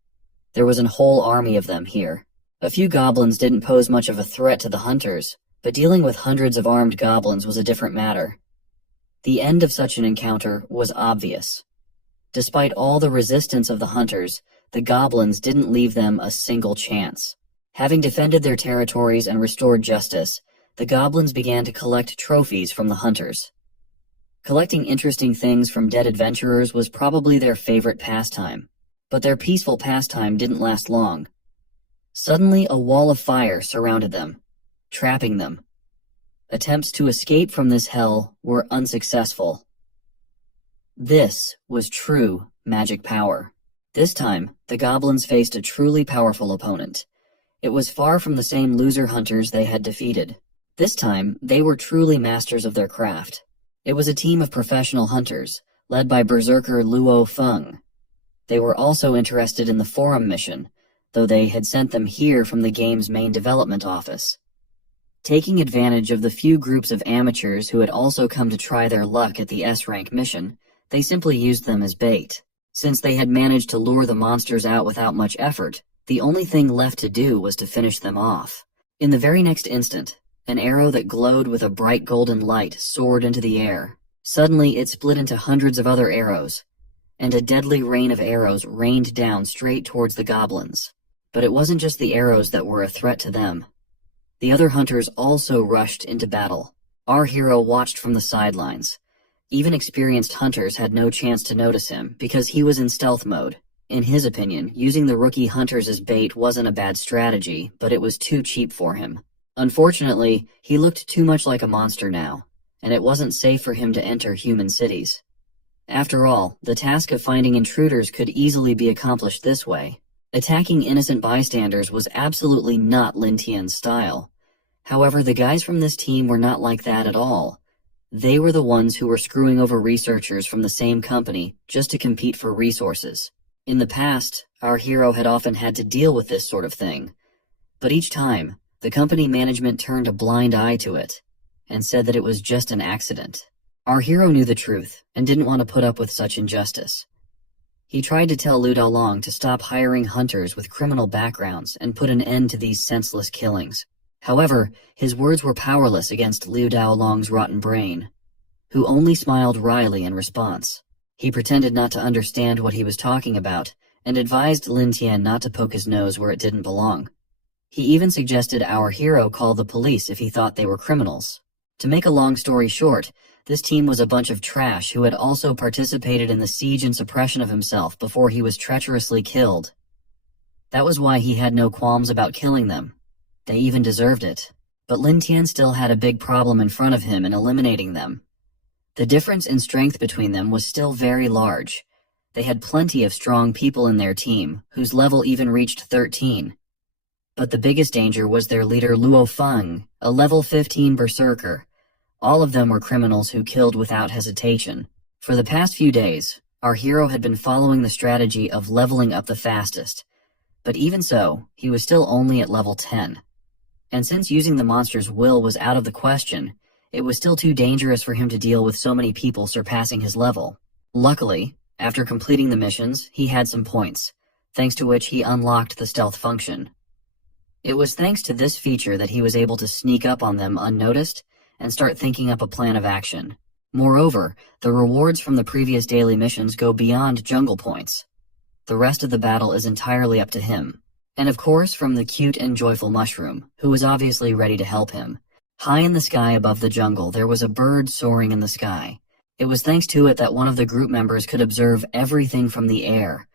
There was a whole army of them here. A few goblins didn't pose much of a threat to the hunters, but dealing with hundreds of armed goblins was a different matter. The end of such an encounter was obvious. Despite all the resistance of the hunters, the goblins didn't leave them a single chance. Having defended their territories and restored justice, the goblins began to collect trophies from the hunters. Collecting interesting things from dead adventurers was probably their favorite pastime, but their peaceful pastime didn't last long. Suddenly, a wall of fire surrounded them, trapping them. Attempts to escape from this hell were unsuccessful. This was true magic power. This time, the goblins faced a truly powerful opponent. It was far from the same loser hunters they had defeated. This time, they were truly masters of their craft. It was a team of professional hunters, led by Berserker Luo Feng. They were also interested in the forum mission, though they had sent them here from the game's main development office. Taking advantage of the few groups of amateurs who had also come to try their luck at the S-rank mission, they simply used them as bait. Since they had managed to lure the monsters out without much effort, the only thing left to do was to finish them off. In the very next instant, an arrow that glowed with a bright golden light soared into the air. Suddenly, it split into hundreds of other arrows, and a deadly rain of arrows rained down straight towards the goblins. But it wasn't just the arrows that were a threat to them. The other hunters also rushed into battle. Our hero watched from the sidelines. Even experienced hunters had no chance to notice him because he was in stealth mode. In his opinion, using the rookie hunters as bait wasn't a bad strategy, but it was too cheap for him. Unfortunately, he looked too much like a monster now, and it wasn't safe for him to enter human cities. After all, the task of finding intruders could easily be accomplished this way. Attacking innocent bystanders was absolutely not Lin Tian's style. However, the guys from this team were not like that at all. They were the ones who were screwing over researchers from the same company just to compete for resources. In the past, our hero had often had to deal with this sort of thing. But each time, the company management turned a blind eye to it and said that it was just an accident. Our hero knew the truth and didn't want to put up with such injustice. He tried to tell Liu Daolong to stop hiring hunters with criminal backgrounds and put an end to these senseless killings. However, his words were powerless against Liu Daolong's rotten brain, who only smiled wryly in response. He pretended not to understand what he was talking about and advised Lin Tian not to poke his nose where it didn't belong. He even suggested our hero call the police if he thought they were criminals. To make a long story short, this team was a bunch of trash who had also participated in the siege and suppression of himself before he was treacherously killed. That was why he had no qualms about killing them. They even deserved it. But Lin Tian still had a big problem in front of him in eliminating them. The difference in strength between them was still very large. They had plenty of strong people in their team, whose level even reached 13. But the biggest danger was their leader Luo Feng, a level 15 berserker. All of them were criminals who killed without hesitation. For the past few days, our hero had been following the strategy of leveling up the fastest. But even so, he was still only at level 10. And since using the monster's will was out of the question, it was still too dangerous for him to deal with so many people surpassing his level. Luckily, after completing the missions, he had some points, thanks to which he unlocked the stealth function. It was thanks to this feature that he was able to sneak up on them unnoticed and start thinking up a plan of action. Moreover, the rewards from the previous daily missions go beyond jungle points. The rest of the battle is entirely up to him. And of course from the cute and joyful mushroom, who was obviously ready to help him. High in the sky above the jungle, there was a bird soaring in the sky. It was thanks to it that one of the group members could observe everything from the air.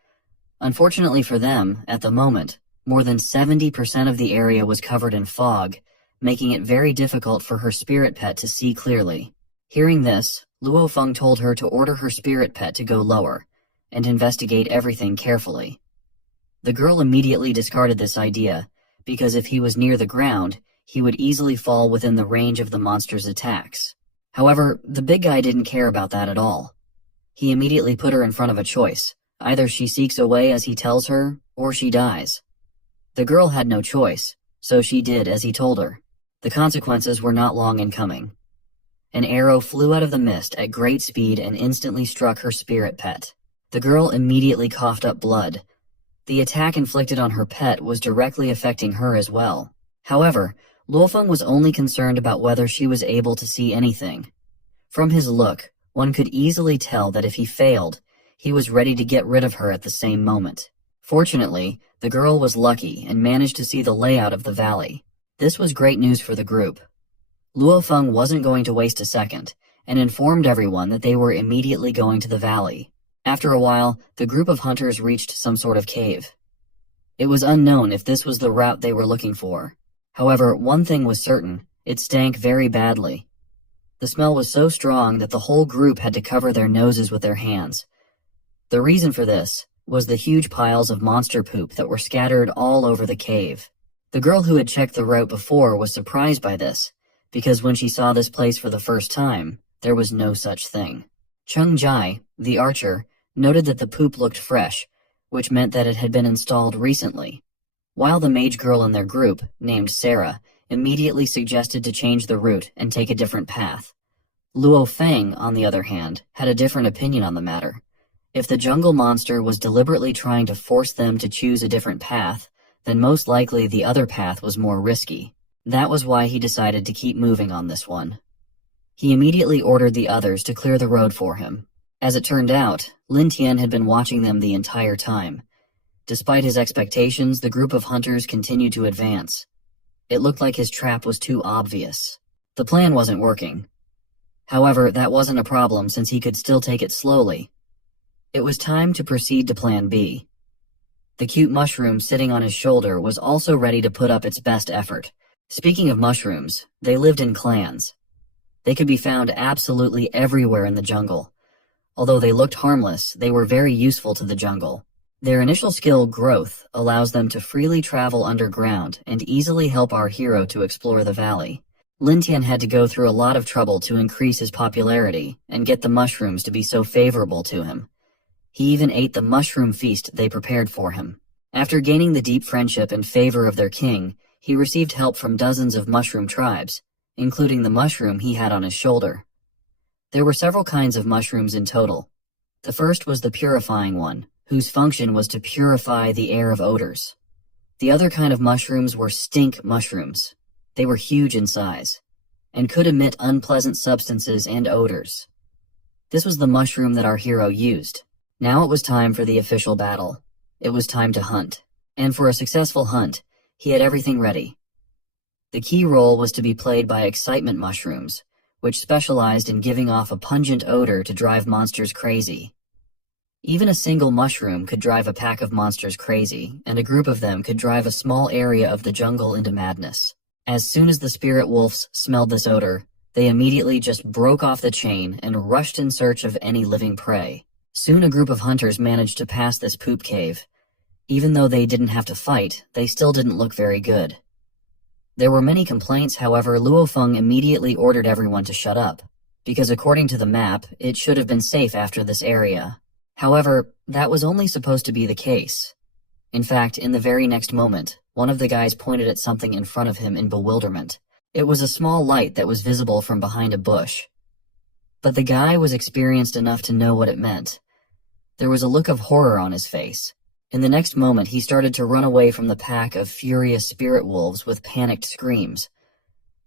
Unfortunately for them, at the moment, more than 70% of the area was covered in fog, making it very difficult for her spirit pet to see clearly. Hearing this, Luo Feng told her to order her spirit pet to go lower and investigate everything carefully. The girl immediately discarded this idea, because if he was near the ground, he would easily fall within the range of the monster's attacks. However, the big guy didn't care about that at all. He immediately put her in front of a choice. Either she seeks away as he tells her, or she dies. The girl had no choice, so she did as he told her. The consequences were not long in coming. An arrow flew out of the mist at great speed and instantly struck her spirit pet. The girl immediately coughed up blood. The attack inflicted on her pet was directly affecting her as well. However, Luofeng was only concerned about whether she was able to see anything. From his look, one could easily tell that if he failed, he was ready to get rid of her at the same moment. Fortunately, the girl was lucky and managed to see the layout of the valley. This was great news for the group. Luofeng wasn't going to waste a second, and informed everyone that they were immediately going to the valley. After a while, the group of hunters reached some sort of cave. It was unknown if this was the route they were looking for. However, one thing was certain, it stank very badly. The smell was so strong that the whole group had to cover their noses with their hands. The reason for this was the huge piles of monster poop that were scattered all over the cave. The girl who had checked the route before was surprised by this, because when she saw this place for the first time, there was no such thing. Chung Jai, the archer, noted that the poop looked fresh, which meant that it had been installed recently. While the mage girl in their group, named Sarah, immediately suggested to change the route and take a different path. Luo Feng, on the other hand, had a different opinion on the matter. If the jungle monster was deliberately trying to force them to choose a different path, then most likely the other path was more risky. That was why he decided to keep moving on this one. He immediately ordered the others to clear the road for him. As it turned out, Lin Tian had been watching them the entire time. Despite his expectations, the group of hunters continued to advance. It looked like his trap was too obvious. The plan wasn't working. However, that wasn't a problem since he could still take it slowly. It was time to proceed to Plan B. The cute mushroom sitting on his shoulder was also ready to put up its best effort. Speaking of mushrooms, they lived in clans. They could be found absolutely everywhere in the jungle. Although they looked harmless, they were very useful to the jungle. Their initial skill, growth, allows them to freely travel underground and easily help our hero to explore the valley. Lin Tian had to go through a lot of trouble to increase his popularity and get the mushrooms to be so favorable to him. He even ate the mushroom feast they prepared for him. After gaining the deep friendship and favor of their king, he received help from dozens of mushroom tribes, including the mushroom he had on his shoulder. There were several kinds of mushrooms in total. The first was the purifying one, whose function was to purify the air of odors. The other kind of mushrooms were stink mushrooms. They were huge in size, and could emit unpleasant substances and odors. This was the mushroom that our hero used. Now it was time for the official battle. It was time to hunt. And for a successful hunt, he had everything ready. The key role was to be played by excitement mushrooms, which specialized in giving off a pungent odor to drive monsters crazy. Even a single mushroom could drive a pack of monsters crazy, and a group of them could drive a small area of the jungle into madness. As soon as the spirit wolves smelled this odor, they immediately just broke off the chain and rushed in search of any living prey. Soon a group of hunters managed to pass this poop cave. Even though they didn't have to fight, they still didn't look very good. There were many complaints, however, Luo Feng immediately ordered everyone to shut up, because according to the map, it should have been safe after this area. However, that was only supposed to be the case. In fact, in the very next moment, one of the guys pointed at something in front of him in bewilderment. It was a small light that was visible from behind a bush. But the guy was experienced enough to know what it meant. There was a look of horror on his face. In the next moment, he started to run away from the pack of furious spirit wolves with panicked screams.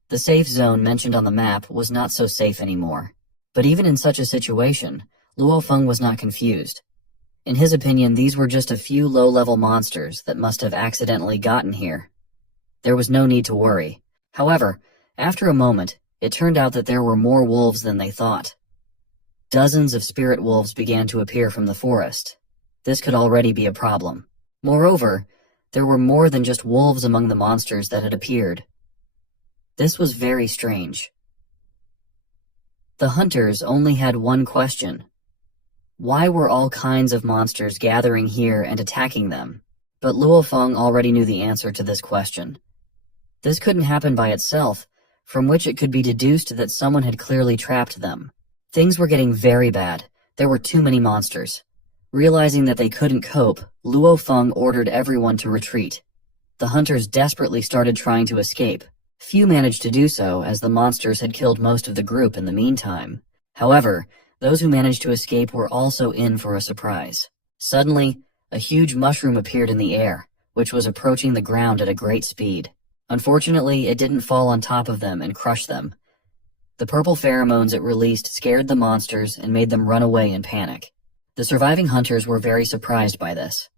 The safe zone mentioned on the map was not so safe anymore. But even in such a situation, Luo Feng was not confused. In his opinion, these were just a few low-level monsters that must have accidentally gotten here. There was no need to worry. However, after a moment, it turned out that there were more wolves than they thought. Dozens of spirit wolves began to appear from the forest. This could already be a problem. Moreover, there were more than just wolves among the monsters that had appeared. This was very strange. The hunters only had one question. Why were all kinds of monsters gathering here and attacking them? But Luo Feng already knew the answer to this question. This couldn't happen by itself, from which it could be deduced that someone had clearly trapped them. Things were getting very bad. There were too many monsters. Realizing that they couldn't cope, Luo Feng ordered everyone to retreat. The hunters desperately started trying to escape. Few managed to do so, as the monsters had killed most of the group in the meantime. However, those who managed to escape were also in for a surprise. Suddenly, a huge mushroom appeared in the air, which was approaching the ground at a great speed. Unfortunately, it didn't fall on top of them and crush them. The purple pheromones it released scared the monsters and made them run away in panic. The surviving hunters were very surprised by this.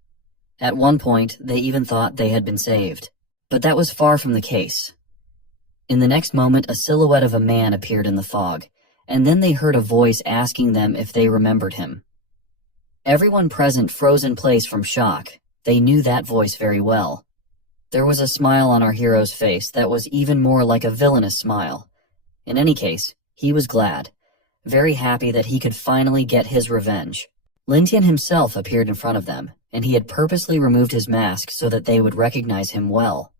At one point, they even thought they had been saved. But that was far from the case. In the next moment, a silhouette of a man appeared in the fog, and then they heard a voice asking them if they remembered him. Everyone present froze in place from shock. They knew that voice very well. There was a smile on our hero's face that was even more like a villainous smile. In any case, he was glad, very happy that he could finally get his revenge. Lin Tian himself appeared in front of them, and he had purposely removed his mask so that they would recognize him well.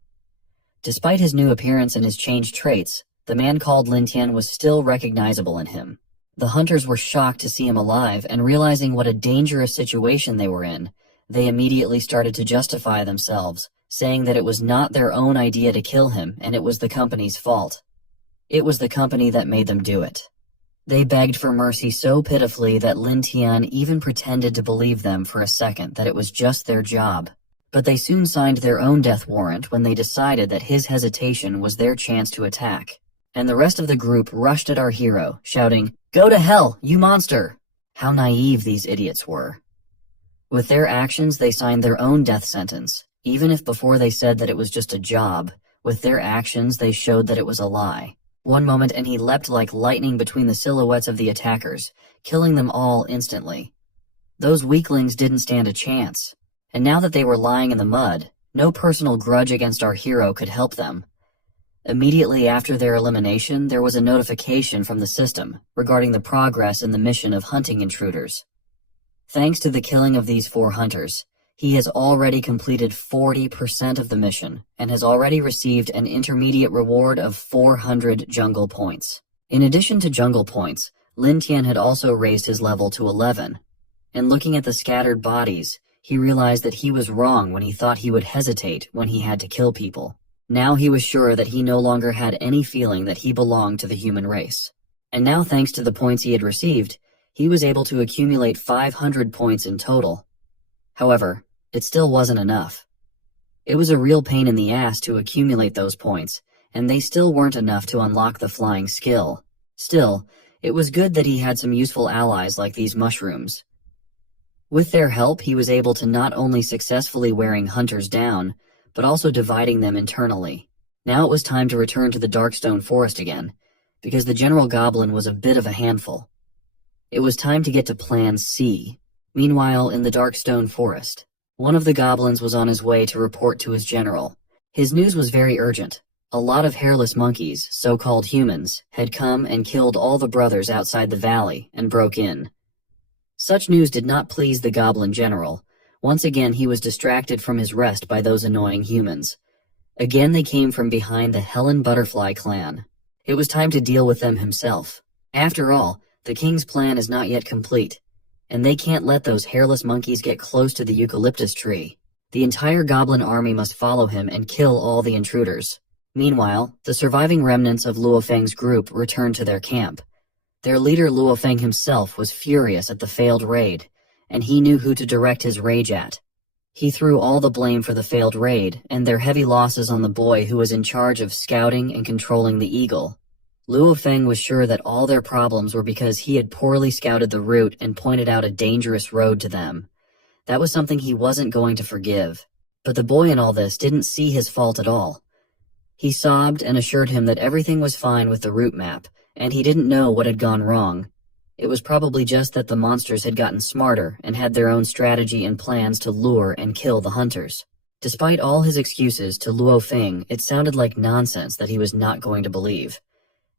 Despite his new appearance and his changed traits, the man called Lin Tian was still recognizable in him. The hunters were shocked to see him alive, and realizing what a dangerous situation they were in, they immediately started to justify themselves, saying that it was not their own idea to kill him and it was the company's fault. It was the company that made them do it. They begged for mercy so pitifully that Lin Tian even pretended to believe them for a second that it was just their job. But they soon signed their own death warrant when they decided that his hesitation was their chance to attack. And the rest of the group rushed at our hero, shouting, "Go to hell, you monster!" How naive these idiots were. With their actions, they signed their own death sentence. Even if before they said that it was just a job, with their actions they showed that it was a lie. One moment and he leapt like lightning between the silhouettes of the attackers, killing them all instantly. Those weaklings didn't stand a chance. And now that they were lying in the mud, no personal grudge against our hero could help them. Immediately after their elimination, there was a notification from the system regarding the progress in the mission of hunting intruders. Thanks to the killing of these 4 hunters, he has already completed 40% of the mission and has already received an intermediate reward of 400 jungle points. In addition to jungle points, Lin Tian had also raised his level to 11, and looking at the scattered bodies, he realized that he was wrong when he thought he would hesitate when he had to kill people. Now he was sure that he no longer had any feeling that he belonged to the human race. And now, thanks to the points he had received, he was able to accumulate 500 points in total. However, it still wasn't enough. It was a real pain in the ass to accumulate those points, and they still weren't enough to unlock the flying skill. Still, it was good that he had some useful allies like these mushrooms. With their help, he was able to not only successfully wearing hunters down, but also dividing them internally. Now it was time to return to the Darkstone Forest again, because the General Goblin was a bit of a handful. It was time to get to Plan C. Meanwhile, in the Darkstone Forest, one of the goblins was on his way to report to his general. His news was very urgent. A lot of hairless monkeys, so-called humans, had come and killed all the brothers outside the valley and broke in. Such news did not please the goblin general. Once again, he was distracted from his rest by those annoying humans. Again, they came from behind the Helen Butterfly clan. It was time to deal with them himself. After all, the king's plan is not yet complete, and they can't let those hairless monkeys get close to the eucalyptus tree. The entire goblin army must follow him and kill all the intruders. Meanwhile, the surviving remnants of Luo Feng's group returned to their camp. Their leader Luo Feng himself was furious at the failed raid, and he knew who to direct his rage at. He threw all the blame for the failed raid and their heavy losses on the boy who was in charge of scouting and controlling the eagle. Luo Feng was sure that all their problems were because he had poorly scouted the route and pointed out a dangerous road to them. That was something he wasn't going to forgive. But the boy in all this didn't see his fault at all. He sobbed and assured him that everything was fine with the route map, and he didn't know what had gone wrong. It was probably just that the monsters had gotten smarter and had their own strategy and plans to lure and kill the hunters. Despite all his excuses to Luo Feng, it sounded like nonsense that he was not going to believe.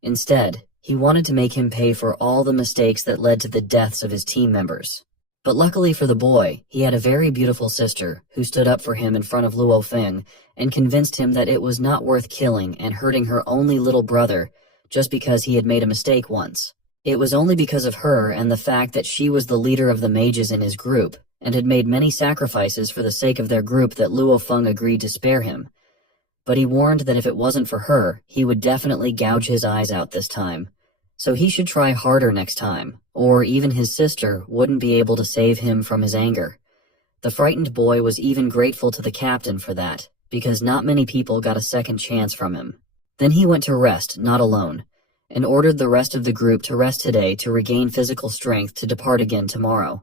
Instead, he wanted to make him pay for all the mistakes that led to the deaths of his team members. But luckily for the boy, he had a very beautiful sister who stood up for him in front of Luo Feng and convinced him that it was not worth killing and hurting her only little brother just because he had made a mistake once. It was only because of her and the fact that she was the leader of the mages in his group and had made many sacrifices for the sake of their group that Luo Feng agreed to spare him. But he warned that if it wasn't for her, he would definitely gouge his eyes out this time. So he should try harder next time, or even his sister wouldn't be able to save him from his anger. The frightened boy was even grateful to the captain for that, because not many people got a second chance from him. Then he went to rest, not alone, and ordered the rest of the group to rest today to regain physical strength to depart again tomorrow.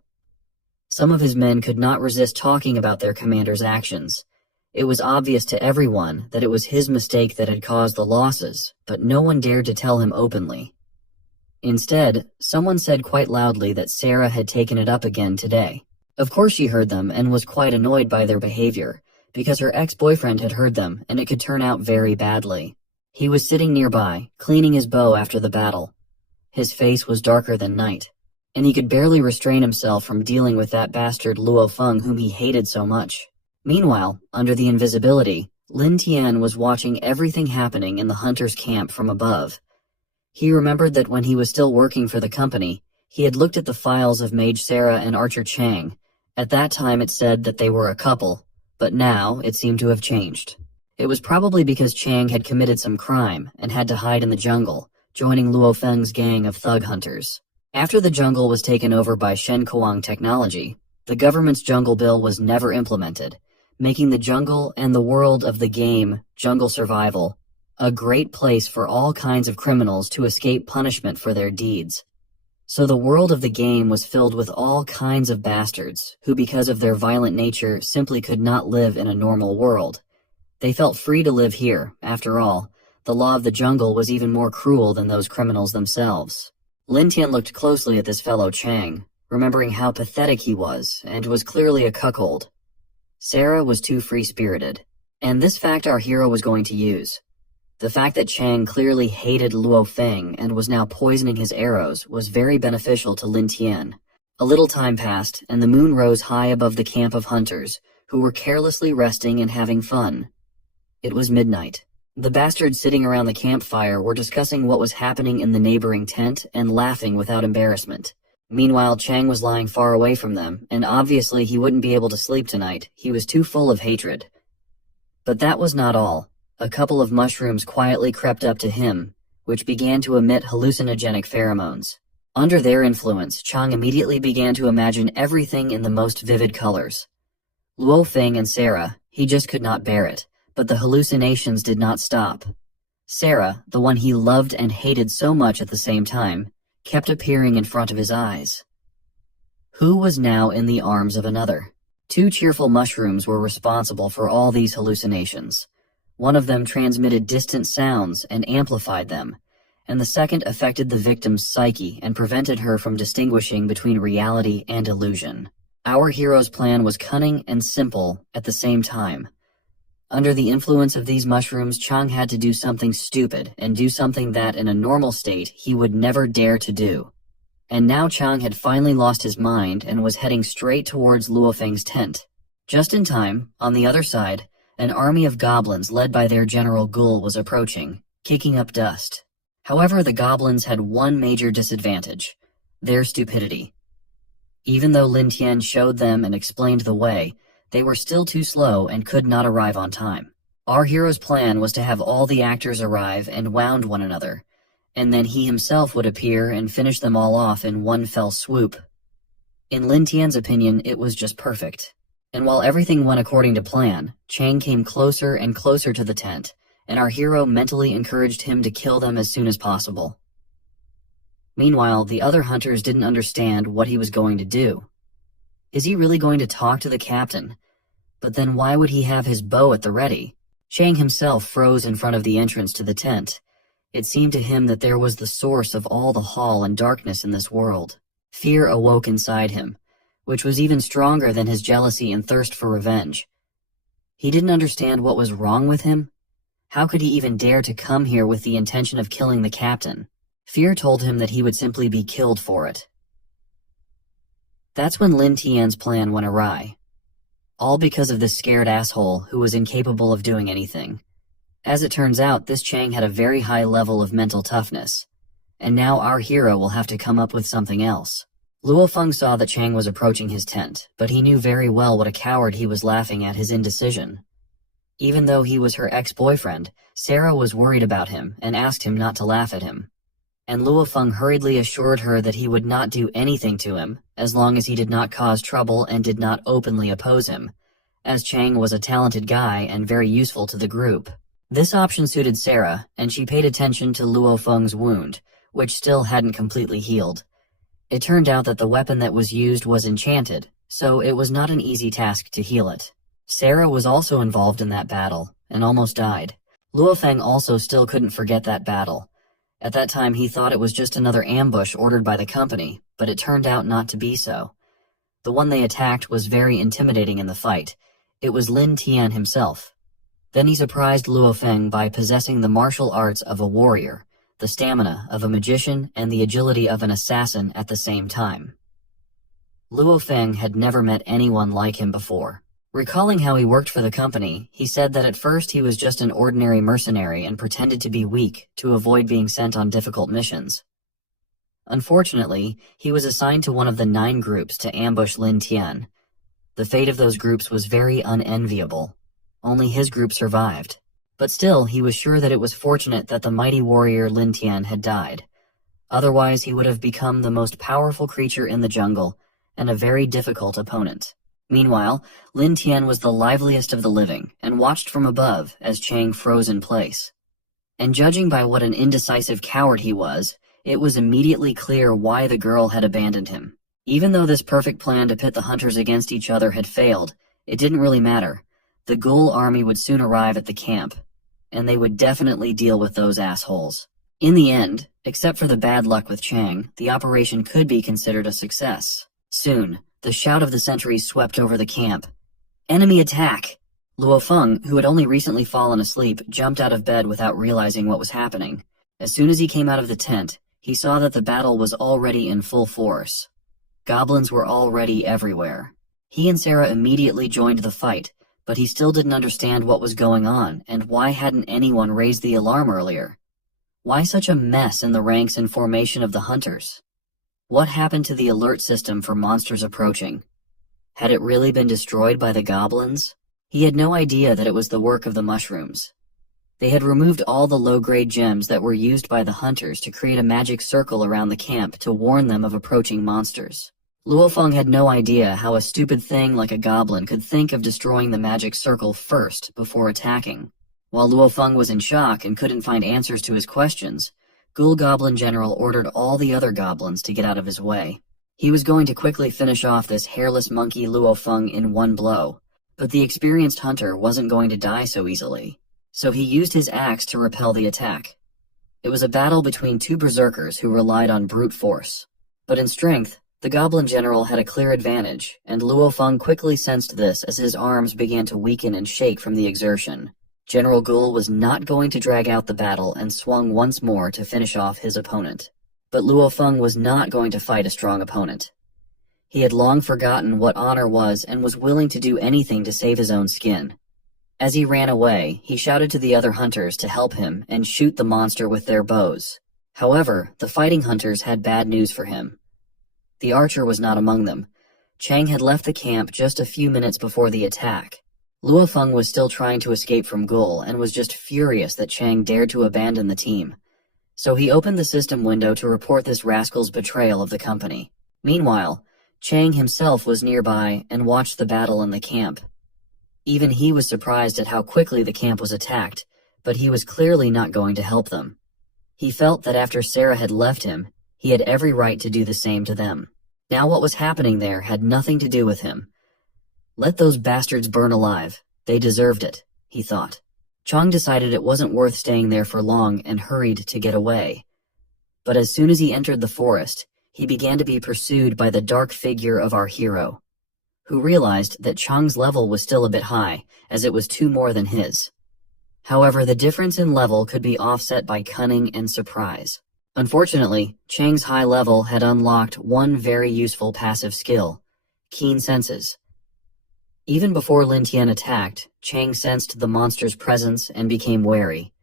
Some of his men could not resist talking about their commander's actions. It was obvious to everyone that it was his mistake that had caused the losses, but no one dared to tell him openly. Instead, someone said quite loudly that Sarah had taken it up again today. Of course she heard them and was quite annoyed by their behavior, because her ex-boyfriend had heard them and it could turn out very badly. He was sitting nearby, cleaning his bow after the battle. His face was darker than night, and he could barely restrain himself from dealing with that bastard Luo Feng whom he hated so much. Meanwhile, under the invisibility, Lin Tian was watching everything happening in the hunter's camp from above. He remembered that when he was still working for the company, he had looked at the files of Mage Sarah and Archer Chang. At that time it said that they were a couple, but now it seemed to have changed. It was probably because Chang had committed some crime and had to hide in the jungle, joining Luo Feng's gang of thug hunters. After the jungle was taken over by Shen Kuang technology, the government's jungle bill was never implemented, making the jungle and the world of the game, Jungle Survival, a great place for all kinds of criminals to escape punishment for their deeds. So the world of the game was filled with all kinds of bastards who, because of their violent nature, simply could not live in a normal world. They felt free to live here. After all, the law of the jungle was even more cruel than those criminals themselves. Lin Tian looked closely at this fellow Chang, remembering how pathetic he was and was clearly a cuckold. Sarah was too free-spirited, and this fact our hero was going to use. The fact that Chang clearly hated Luo Feng and was now poisoning his arrows was very beneficial to Lin Tian. A little time passed, and the moon rose high above the camp of hunters, who were carelessly resting and having fun. It was midnight. The bastards sitting around the campfire were discussing what was happening in the neighboring tent and laughing without embarrassment. Meanwhile, Chang was lying far away from them, and obviously he wouldn't be able to sleep tonight. He was too full of hatred. But that was not all. A couple of mushrooms quietly crept up to him, which began to emit hallucinogenic pheromones. Under their influence, Chang immediately began to imagine everything in the most vivid colors. Luo Feng and Sarah, he just could not bear it, but the hallucinations did not stop. Sarah, the one he loved and hated so much at the same time, kept appearing in front of his eyes. Who was now in the arms of another? Two cheerful mushrooms were responsible for all these hallucinations. One of them transmitted distant sounds and amplified them, and the second affected the victim's psyche and prevented her from distinguishing between reality and illusion. Our hero's plan was cunning and simple at the same time. Under the influence of these mushrooms, Chang had to do something stupid and do something that in a normal state he would never dare to do. And now Chang had finally lost his mind and was heading straight towards Luo Feng's tent. Just in time, on the other side, an army of goblins led by their general Ghoul was approaching, kicking up dust. However, the goblins had one major disadvantage: their stupidity. Even though Lin Tian showed them and explained the way, they were still too slow and could not arrive on time. Our hero's plan was to have all the actors arrive and wound one another, and then he himself would appear and finish them all off in one fell swoop. In Lin Tian's opinion, it was just perfect. And while everything went according to plan, Chang came closer and closer to the tent, and our hero mentally encouraged him to kill them as soon as possible. Meanwhile, the other hunters didn't understand what he was going to do. Is he really going to talk to the captain? But then why would he have his bow at the ready? Chang himself froze in front of the entrance to the tent. It seemed to him that there was the source of all the hall and darkness in this world. Fear awoke inside him, which was even stronger than his jealousy and thirst for revenge. He didn't understand what was wrong with him. How could he even dare to come here with the intention of killing the captain? Fear told him that he would simply be killed for it. That's when Lin Tian's plan went awry. All because of this scared asshole who was incapable of doing anything. As it turns out, this Chang had a very high level of mental toughness, and now our hero will have to come up with something else. Luo Feng saw that Chang was approaching his tent, but he knew very well what a coward he was, laughing at his indecision. Even though he was her ex-boyfriend, Sarah was worried about him and asked him not to laugh at him. And Luo Feng hurriedly assured her that he would not do anything to him as long as he did not cause trouble and did not openly oppose him, as Chang was a talented guy and very useful to the group. This option suited Sarah, and she paid attention to Luo Feng's wound, which still hadn't completely healed. It turned out that the weapon that was used was enchanted, so it was not an easy task to heal it. Sarah was also involved in that battle, and almost died. Luo Feng also still couldn't forget that battle. At that time he thought it was just another ambush ordered by the company, but it turned out not to be so. The one they attacked was very intimidating in the fight. It was Lin Tian himself. Then he surprised Luo Feng by possessing the martial arts of a warrior, the stamina of a magician, and the agility of an assassin at the same time. Luo Feng had never met anyone like him before. Recalling how he worked for the company, he said that at first he was just an ordinary mercenary and pretended to be weak to avoid being sent on difficult missions. Unfortunately, he was assigned to one of the 9 groups to ambush Lin Tian. The fate of those groups was very unenviable. Only his group survived. But still, he was sure that it was fortunate that the mighty warrior Lin Tian had died. Otherwise, he would have become the most powerful creature in the jungle and a very difficult opponent. Meanwhile, Lin Tian was the liveliest of the living and watched from above as Chang froze in place. And judging by what an indecisive coward he was, it was immediately clear why the girl had abandoned him. Even though this perfect plan to pit the hunters against each other had failed, it didn't really matter. The Ghoul army would soon arrive at the camp, and they would definitely deal with those assholes. In the end, except for the bad luck with Chang, the operation could be considered a success. Soon, the shout of the sentries swept over the camp. "Enemy attack!" Luo Feng, who had only recently fallen asleep, jumped out of bed without realizing what was happening. As soon as he came out of the tent, he saw that the battle was already in full force. Goblins were already everywhere. He and Sarah immediately joined the fight, but he still didn't understand what was going on and why hadn't anyone raised the alarm earlier. Why such a mess in the ranks and formation of the hunters? What happened to the alert system for monsters approaching? Had it really been destroyed by the goblins? He had no idea that it was the work of the mushrooms. They had removed all the low-grade gems that were used by the hunters to create a magic circle around the camp to warn them of approaching monsters. Luo Feng had no idea how a stupid thing like a goblin could think of destroying the magic circle first before attacking. While Luo Feng was in shock and couldn't find answers to his questions, Ghoul Goblin General ordered all the other goblins to get out of his way. He was going to quickly finish off this hairless monkey Luo Feng in one blow, but the experienced hunter wasn't going to die so easily, so he used his axe to repel the attack. It was a battle between two berserkers who relied on brute force. But in strength, the Goblin General had a clear advantage, and Luo Feng quickly sensed this as his arms began to weaken and shake from the exertion. General Ghoul was not going to drag out the battle and swung once more to finish off his opponent. But Luo Feng was not going to fight a strong opponent. He had long forgotten what honor was and was willing to do anything to save his own skin. As he ran away, he shouted to the other hunters to help him and shoot the monster with their bows. However, the fighting hunters had bad news for him. The archer was not among them. Chang had left the camp just a few minutes before the attack. Luo Feng was still trying to escape from Ghoul and was just furious that Chang dared to abandon the team. So he opened the system window to report this rascal's betrayal of the company. Meanwhile, Chang himself was nearby and watched the battle in the camp. Even he was surprised at how quickly the camp was attacked, but he was clearly not going to help them. He felt that after Sarah had left him, he had every right to do the same to them. Now what was happening there had nothing to do with him. Let those bastards burn alive. They deserved it, he thought. Chang decided it wasn't worth staying there for long and hurried to get away. But as soon as he entered the forest, he began to be pursued by the dark figure of our hero, who realized that Chang's level was still a bit high, as it was 2 more than his. However, the difference in level could be offset by cunning and surprise. Unfortunately, Chang's high level had unlocked one very useful passive skill: keen senses. Even before Lin Tian attacked, Chang sensed the monster's presence and became wary.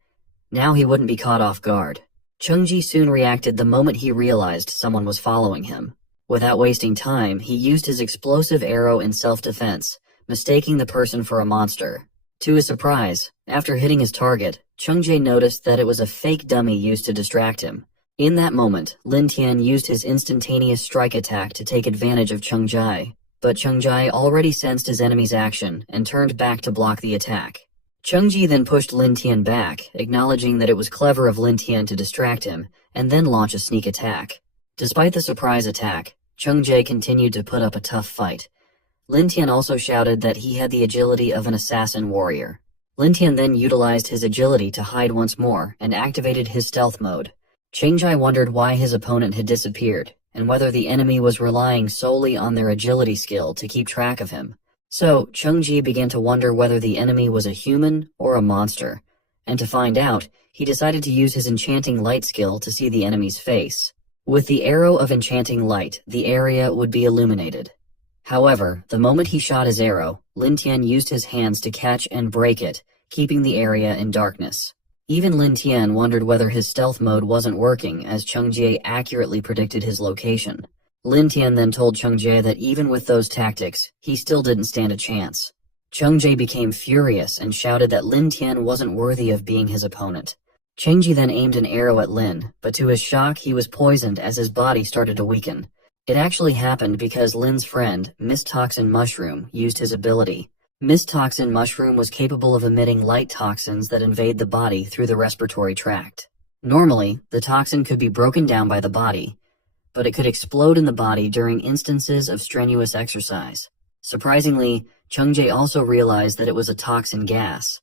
Now he wouldn't be caught off guard. Chengji soon reacted the moment he realized someone was following him. Without wasting time, he used his explosive arrow in self-defense, mistaking the person for a monster. To his surprise, after hitting his target, Chengji noticed that it was a fake dummy used to distract him. In that moment, Lin Tian used his instantaneous strike attack to take advantage of Chengji, but Chengji already sensed his enemy's action and turned back to block the attack. Chengji then pushed Lin Tian back, acknowledging that it was clever of Lin Tian to distract him, and then launch a sneak attack. Despite the surprise attack, Chengji continued to put up a tough fight. Lin Tian also shouted that he had the agility of an assassin warrior. Lin Tian then utilized his agility to hide once more and activated his stealth mode. Chengji wondered why his opponent had disappeared, and whether the enemy was relying solely on their agility skill to keep track of him. So, Chengji began to wonder whether the enemy was a human or a monster, and to find out, he decided to use his enchanting light skill to see the enemy's face. With the arrow of enchanting light, the area would be illuminated. However, the moment he shot his arrow, Lin Tian used his hands to catch and break it, keeping the area in darkness. Even Lin Tian wondered whether his stealth mode wasn't working, as Chengji accurately predicted his location. Lin Tian then told Chengji that even with those tactics, he still didn't stand a chance. Chengji became furious and shouted that Lin Tian wasn't worthy of being his opponent. Chengji then aimed an arrow at Lin, but to his shock he was poisoned as his body started to weaken. It actually happened because Lin's friend, Mist Toxin Mushroom, used his ability. Mist Toxin Mushroom was capable of emitting light toxins that invade the body through the respiratory tract. Normally, the toxin could be broken down by the body, but it could explode in the body during instances of strenuous exercise. Surprisingly, Chengji also realized that it was a toxin gas,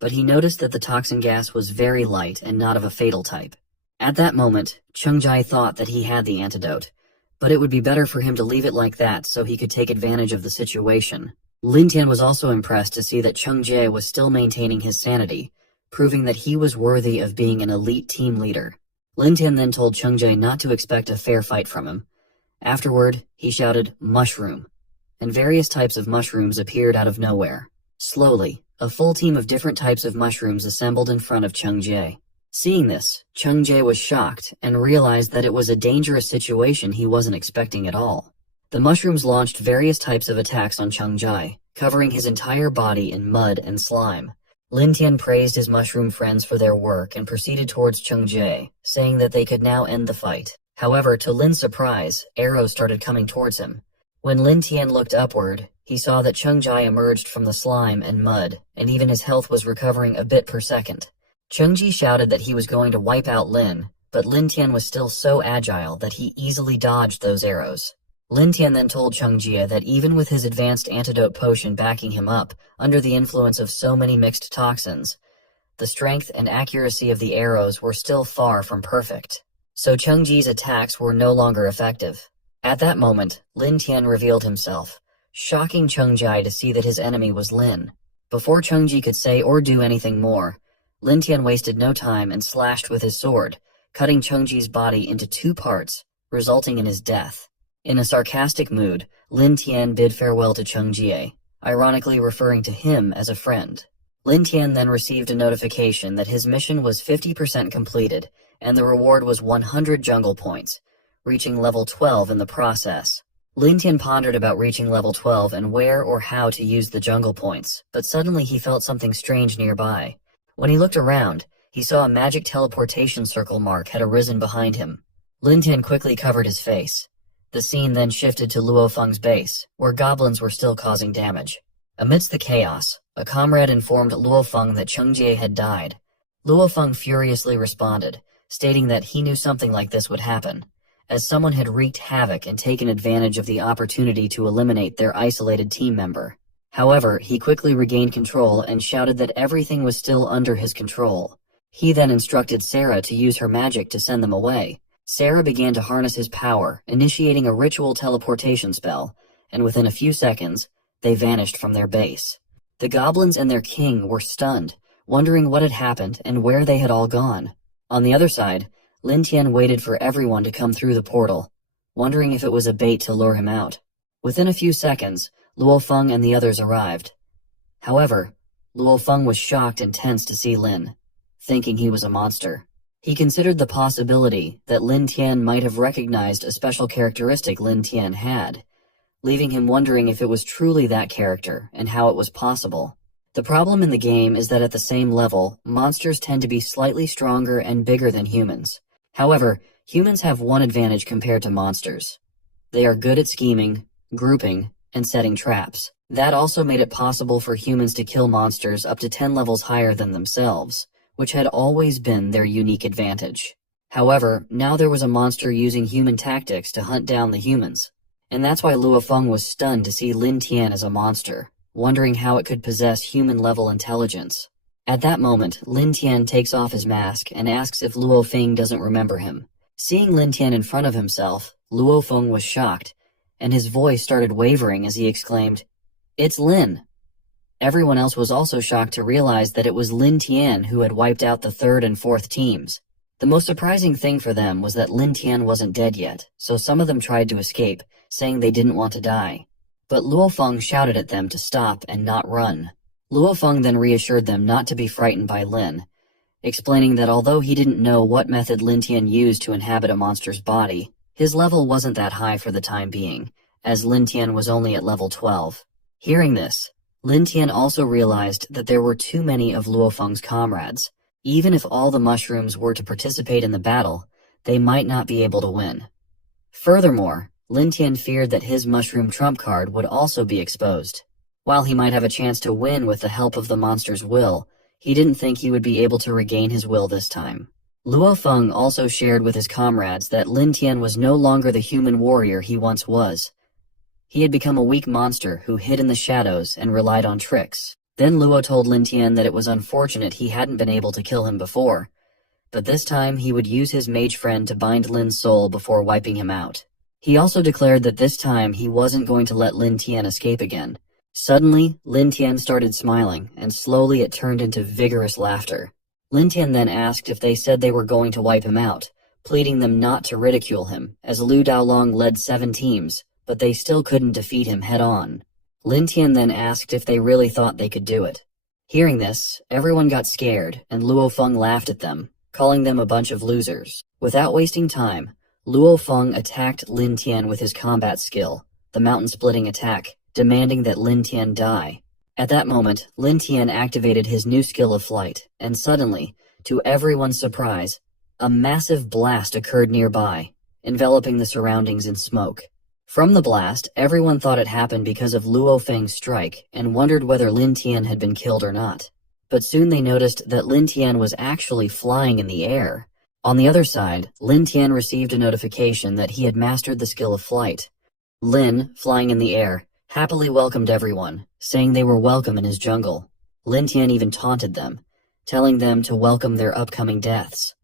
but he noticed that the toxin gas was very light and not of a fatal type. At that moment, Chengji thought that he had the antidote, but it would be better for him to leave it like that so he could take advantage of the situation. Lin Tian was also impressed to see that Cheng Jie was still maintaining his sanity, proving that he was worthy of being an elite team leader. Lin Tian then told Cheng Jie not to expect a fair fight from him. Afterward, he shouted, "Mushroom," and various types of mushrooms appeared out of nowhere. Slowly, a full team of different types of mushrooms assembled in front of Cheng Jie. Seeing this, Cheng Jie was shocked and realized that it was a dangerous situation he wasn't expecting at all. The mushrooms launched various types of attacks on Cheng Jie, covering his entire body in mud and slime. Lin Tian praised his mushroom friends for their work and proceeded towards Cheng Jie, saying that they could now end the fight. However, to Lin's surprise, arrows started coming towards him. When Lin Tian looked upward, he saw that Cheng Jie emerged from the slime and mud, and even his health was recovering a bit per second. Cheng Jie shouted that he was going to wipe out Lin, but Lin Tian was still so agile that he easily dodged those arrows. Lin Tian then told Cheng Jie that even with his advanced antidote potion backing him up, under the influence of so many mixed toxins, the strength and accuracy of the arrows were still far from perfect. So Cheng Jie's attacks were no longer effective. At that moment, Lin Tian revealed himself, shocking Cheng Jie to see that his enemy was Lin. Before Cheng Jie could say or do anything more, Lin Tian wasted no time and slashed with his sword, cutting Cheng Jie's body into 2 parts, resulting in his death. In a sarcastic mood, Lin Tian bid farewell to Cheng Jie, ironically referring to him as a friend. Lin Tian then received a notification that his mission was 50% completed, and the reward was 100 jungle points, reaching level 12 in the process. Lin Tian pondered about reaching level 12 and where or how to use the jungle points, but suddenly he felt something strange nearby. When he looked around, he saw a magic teleportation circle mark had arisen behind him. Lin Tian quickly covered his face. The scene then shifted to Luo Feng's base, where goblins were still causing damage. Amidst the chaos, a comrade informed Luo Feng that Cheng Jie had died. Luo Feng furiously responded, stating that he knew something like this would happen, as someone had wreaked havoc and taken advantage of the opportunity to eliminate their isolated team member. However, he quickly regained control and shouted that everything was still under his control. He then instructed Sarah to use her magic to send them away. Sarah began to harness his power, initiating a ritual teleportation spell, and within a few seconds, they vanished from their base. The goblins and their king were stunned, wondering what had happened and where they had all gone. On the other side, Lin Tian waited for everyone to come through the portal, wondering if it was a bait to lure him out. Within a few seconds, Luo Feng and the others arrived. However, Luo Feng was shocked and tense to see Lin, thinking he was a monster. He considered the possibility that Lin Tian might have recognized a special characteristic Lin Tian had, leaving him wondering if it was truly that character and how it was possible. The problem in the game is that at the same level, monsters tend to be slightly stronger and bigger than humans. However, humans have one advantage compared to monsters. They are good at scheming, grouping, and setting traps. That also made it possible for humans to kill monsters up to 10 levels higher than themselves, which had always been their unique advantage. However, now there was a monster using human tactics to hunt down the humans, and that's why Luo Feng was stunned to see Lin Tian as a monster, wondering how it could possess human-level intelligence. At that moment, Lin Tian takes off his mask and asks if Luo Feng doesn't remember him. Seeing Lin Tian in front of himself, Luo Feng was shocked, and his voice started wavering as he exclaimed, "It's Lin!" Everyone else was also shocked to realize that it was Lin Tian who had wiped out the 3rd and 4th teams. The most surprising thing for them was that Lin Tian wasn't dead yet, so some of them tried to escape, saying they didn't want to die. But Luo Feng shouted at them to stop and not run. Luo Feng then reassured them not to be frightened by Lin, explaining that although he didn't know what method Lin Tian used to inhabit a monster's body, his level wasn't that high for the time being, as Lin Tian was only at level 12. Hearing this, Lin Tian also realized that there were too many of Luo Feng's comrades. Even if all the mushrooms were to participate in the battle, they might not be able to win. Furthermore, Lin Tian feared that his mushroom trump card would also be exposed. While he might have a chance to win with the help of the monster's will, he didn't think he would be able to regain his will this time. Luo Feng also shared with his comrades that Lin Tian was no longer the human warrior he once was. He had become a weak monster who hid in the shadows and relied on tricks. Then Luo told Lin Tian that it was unfortunate he hadn't been able to kill him before, but this time he would use his mage friend to bind Lin's soul before wiping him out. He also declared that this time he wasn't going to let Lin Tian escape again, Suddenly, Lin Tian started smiling, and slowly it turned into vigorous laughter. Lin Tian then asked if they said they were going to wipe him out, pleading them not to ridicule him, as Lu Daolong led 7 teams, but they still couldn't defeat him head-on. Lin Tian then asked if they really thought they could do it. Hearing this, everyone got scared, and Luo Feng laughed at them, calling them a bunch of losers. Without wasting time, Luo Feng attacked Lin Tian with his combat skill, the mountain-splitting attack, demanding that Lin Tian die. At that moment, Lin Tian activated his new skill of flight, and suddenly, to everyone's surprise, a massive blast occurred nearby, enveloping the surroundings in smoke. From the blast, everyone thought it happened because of Luo Feng's strike and wondered whether Lin Tian had been killed or not. But soon they noticed that Lin Tian was actually flying in the air. On the other side, Lin Tian received a notification that he had mastered the skill of flight. Lin, flying in the air, happily welcomed everyone, saying they were welcome in his jungle. Lin Tian even taunted them, telling them to welcome their upcoming deaths.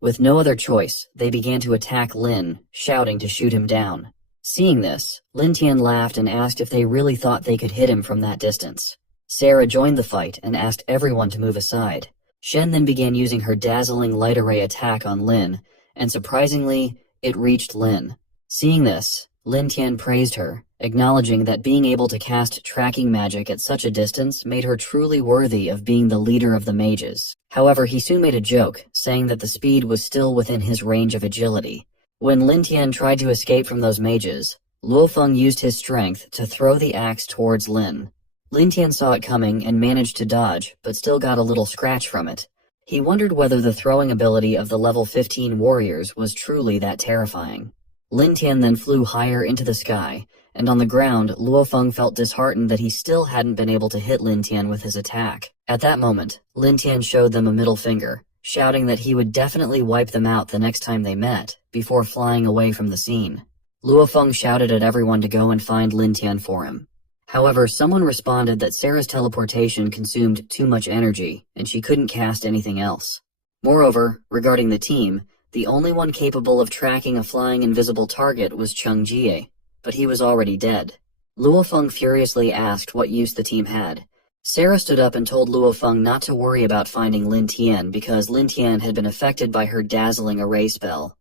With no other choice, they began to attack Lin, shouting to shoot him down. Seeing this, Lin Tian laughed and asked if they really thought they could hit him from that distance. Sarah joined the fight and asked everyone to move aside. Shen then began using her dazzling light array attack on Lin, and surprisingly, it reached Lin. Seeing this, Lin Tian praised her, acknowledging that being able to cast tracking magic at such a distance made her truly worthy of being the leader of the mages. However, he soon made a joke, saying that the speed was still within his range of agility. When Lin Tian tried to escape from those mages, Luo Feng used his strength to throw the axe towards Lin. Lin Tian saw it coming and managed to dodge, but still got a little scratch from it. He wondered whether the throwing ability of the level 15 warriors was truly that terrifying. Lin Tian then flew higher into the sky, and on the ground, Luo Feng felt disheartened that he still hadn't been able to hit Lin Tian with his attack. At that moment, Lin Tian showed them a middle finger, shouting that he would definitely wipe them out the next time they met, before flying away from the scene. Luo Feng shouted at everyone to go and find Lin Tian for him. However, someone responded that Sarah's teleportation consumed too much energy, and she couldn't cast anything else. Moreover, regarding the team, the only one capable of tracking a flying invisible target was Cheng Jie, but he was already dead. Luo Feng furiously asked what use the team had. Sarah stood up and told Luo Feng not to worry about finding Lin Tian because Lin Tian had been affected by her dazzling array spell.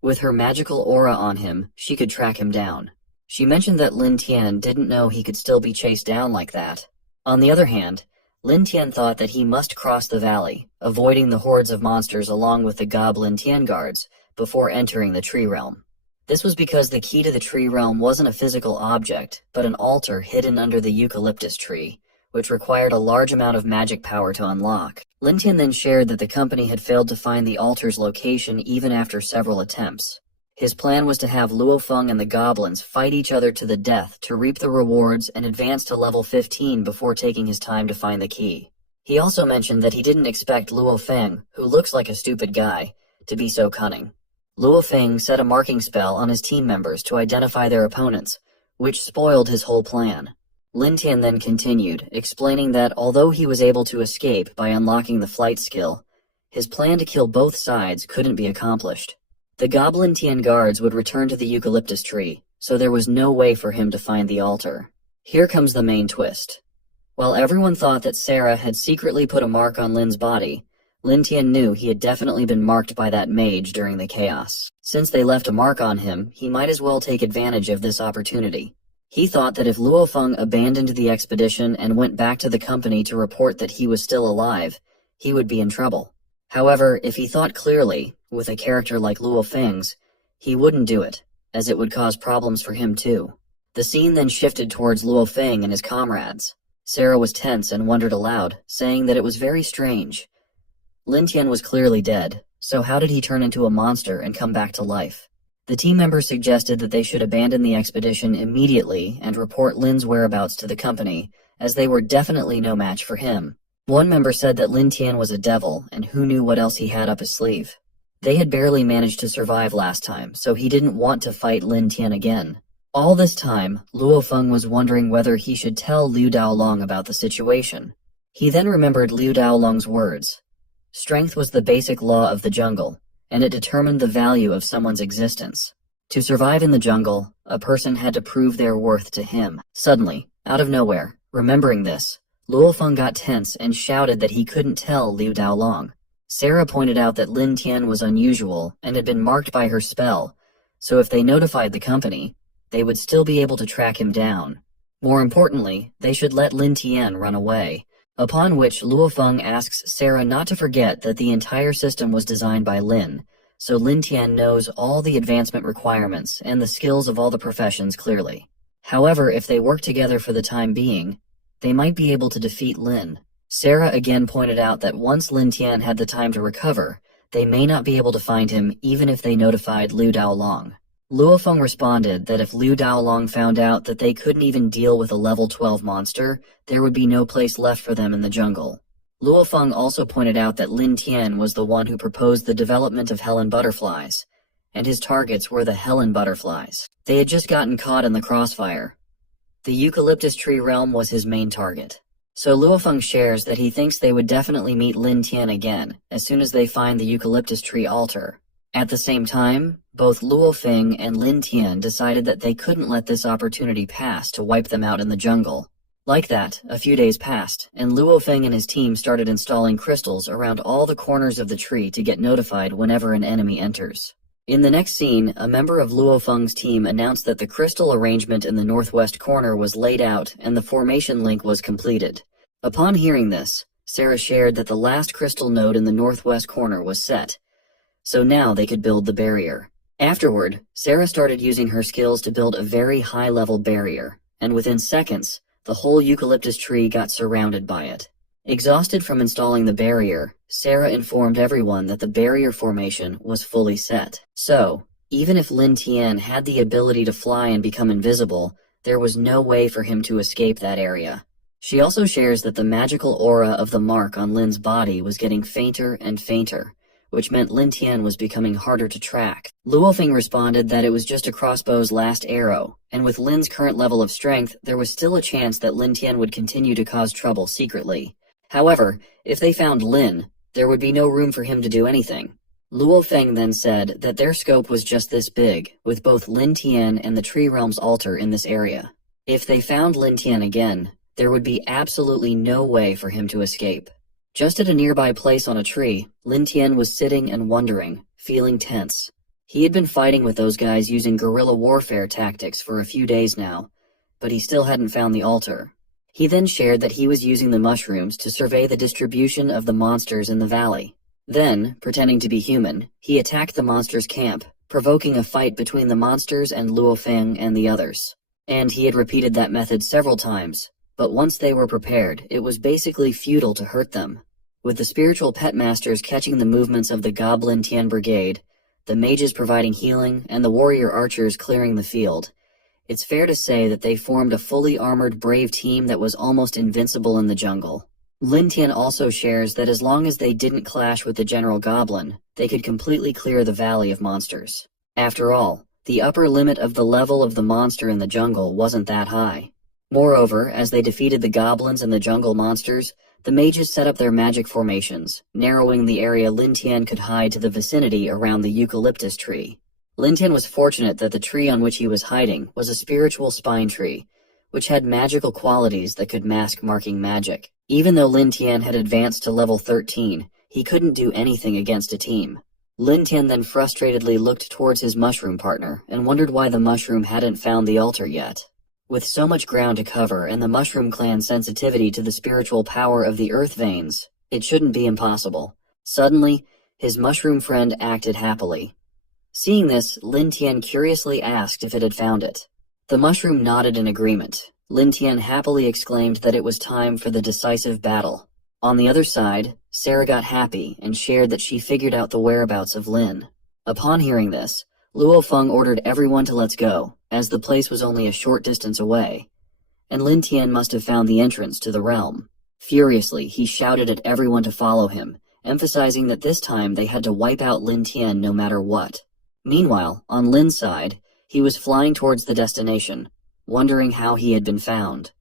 With her magical aura on him, she could track him down. She mentioned that Lin Tian didn't know he could still be chased down like that. On the other hand, Lin Tian thought that he must cross the valley, avoiding the hordes of monsters along with the goblin Tian guards, before entering the tree realm. This was because the key to the tree realm wasn't a physical object, but an altar hidden under the eucalyptus tree, which required a large amount of magic power to unlock. Lin Tian then shared that the company had failed to find the altar's location even after several attempts. His plan was to have Luo Feng and the goblins fight each other to the death to reap the rewards and advance to level 15 before taking his time to find the key. He also mentioned that he didn't expect Luo Feng, who looks like a stupid guy, to be so cunning. Luo Feng set a marking spell on his team members to identify their opponents, which spoiled his whole plan. Lin Tian then continued, explaining that although he was able to escape by unlocking the flight skill, his plan to kill both sides couldn't be accomplished. The goblin Tian guards would return to the eucalyptus tree, so there was no way for him to find the altar. Here comes the main twist. While everyone thought that Sarah had secretly put a mark on Lin's body, Lin Tian knew he had definitely been marked by that mage during the chaos. Since they left a mark on him, he might as well take advantage of this opportunity. He thought that if Luo Feng abandoned the expedition and went back to the company to report that he was still alive, he would be in trouble. However, if he thought clearly, with a character like Luo Feng's, he wouldn't do it, as it would cause problems for him too. The scene then shifted towards Luo Feng and his comrades. Sarah was tense and wondered aloud, saying that it was very strange. Lin Tian was clearly dead, so how did he turn into a monster and come back to life? The team members suggested that they should abandon the expedition immediately and report Lin's whereabouts to the company, as they were definitely no match for him. One member said that Lin Tian was a devil, and who knew what else he had up his sleeve. They had barely managed to survive last time, so he didn't want to fight Lin Tian again. All this time, Luo Feng was wondering whether he should tell Liu Daolong about the situation. He then remembered Liu Daolong's words. Strength was the basic law of the jungle, and it determined the value of someone's existence. To survive in the jungle, a person had to prove their worth to him. Suddenly, out of nowhere, Remembering this, Luofeng got tense and shouted that he couldn't tell Liu Daolong. Sarah pointed out that Lin Tian was unusual and had been marked by her spell, so if they notified the company, they would still be able to track him down. More importantly, they should let Lin Tian run away, upon which Luofeng asks Sarah not to forget that the entire system was designed by Lin, so Lin Tian knows all the advancement requirements and the skills of all the professions clearly. However, if they work together for the time being, they might be able to defeat Lin. Sarah again pointed out that once Lin Tian had the time to recover, they may not be able to find him even if they notified Liu Daolong. Luofeng responded that if Liu Daolong found out that they couldn't even deal with a level 12 monster, there would be no place left for them in the jungle. Luofeng also pointed out that Lin Tian was the one who proposed the development of Helen butterflies, and his targets were the Helen butterflies. They had just gotten caught in the crossfire. The eucalyptus tree realm was his main target. So Luofeng shares that he thinks they would definitely meet Lin Tian again as soon as they find the eucalyptus tree altar. At the same time, both Luofeng and Lin Tian decided that they couldn't let this opportunity pass to wipe them out in the jungle. Like that, a few days passed, and Luofeng and his team started installing crystals around all the corners of the tree to get notified whenever an enemy enters. In the next scene, a member of Luofeng's team announced that the crystal arrangement in the northwest corner was laid out and the formation link was completed. Upon hearing this, Sarah shared that the last crystal node in the northwest corner was set, so now they could build the barrier. Afterward, Sarah started using her skills to build a very high-level barrier, and within seconds, the whole eucalyptus tree got surrounded by it. Exhausted from installing the barrier, Sarah informed everyone that the barrier formation was fully set. So, even if Lin Tian had the ability to fly and become invisible, there was no way for him to escape that area. She also shares that the magical aura of the mark on Lin's body was getting fainter and fainter, which meant Lin Tian was becoming harder to track. Luofeng responded that it was just a crossbow's last arrow, and with Lin's current level of strength, there was still a chance that Lin Tian would continue to cause trouble secretly. However, if they found Lin, there would be no room for him to do anything. Luofeng then said that their scope was just this big, with both Lin Tian and the Tree Realm's altar in this area. If they found Lin Tian again, there would be absolutely no way for him to escape. Just at a nearby place on a tree, Lin Tian was sitting and wondering, feeling tense. He had been fighting with those guys using guerrilla warfare tactics for a few days now, but he still hadn't found the altar. He then shared that he was using the mushrooms to survey the distribution of the monsters in the valley. Then, pretending to be human, he attacked the monsters' camp, provoking a fight between the monsters and Luofeng and the others. And he had repeated that method several times, but once they were prepared, it was basically futile to hurt them. With the spiritual pet masters catching the movements of the Goblin Tian Brigade, the mages providing healing, and the warrior archers clearing the field, it's fair to say that they formed a fully armored brave team that was almost invincible in the jungle. Lin Tian also shares that as long as they didn't clash with the General Goblin, they could completely clear the Valley of Monsters. After all, the upper limit of the level of the monster in the jungle wasn't that high. Moreover, as they defeated the goblins and the jungle monsters, the mages set up their magic formations, narrowing the area Lin Tian could hide to the vicinity around the eucalyptus tree. Lin Tian was fortunate that the tree on which he was hiding was a spiritual spine tree, which had magical qualities that could mask marking magic. Even though Lin Tian had advanced to level 13, he couldn't do anything against a team. Lin Tian then frustratedly looked towards his mushroom partner and wondered why the mushroom hadn't found the altar yet. With so much ground to cover and the mushroom clan's sensitivity to the spiritual power of the earth veins, it shouldn't be impossible. Suddenly, his mushroom friend acted happily. Seeing this, Lin Tian curiously asked if it had found it. The mushroom nodded in agreement. Lin Tian happily exclaimed that it was time for the decisive battle. On the other side, Sarah got happy and shared that she figured out the whereabouts of Lin. Upon hearing this, Luofeng ordered everyone to let's go, as the place was only a short distance away, and Lin Tian must have found the entrance to the realm. Furiously, he shouted at everyone to follow him, emphasizing that this time they had to wipe out Lin Tian no matter what. Meanwhile, on Lin's side, he was flying towards the destination, wondering how he had been found.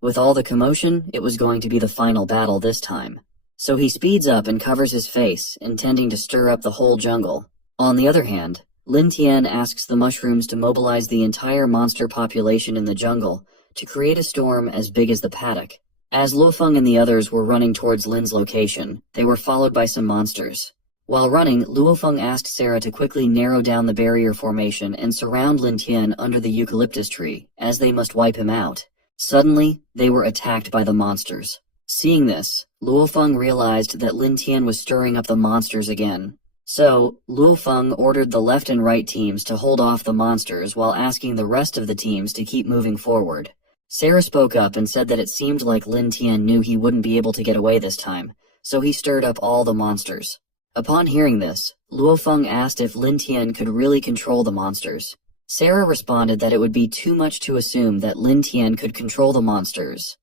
With all the commotion, it was going to be the final battle this time. So he speeds up and covers his face, intending to stir up the whole jungle. On the other hand, Lin Tian asks the mushrooms to mobilize the entire monster population in the jungle to create a storm as big as the paddock. As Luofeng and the others were running towards Lin's location, they were followed by some monsters. While running, Luofeng asked Sarah to quickly narrow down the barrier formation and surround Lin Tian under the eucalyptus tree, as they must wipe him out. Suddenly, they were attacked by the monsters. Seeing this, Luofeng realized that Lin Tian was stirring up the monsters again. So, Luofeng ordered the left and right teams to hold off the monsters while asking the rest of the teams to keep moving forward. Sarah spoke up and said that it seemed like Lin Tian knew he wouldn't be able to get away this time, so he stirred up all the monsters. Upon hearing this, Luofeng asked if Lin Tian could really control the monsters. Sarah responded that it would be too much to assume that Lin Tian could control the monsters,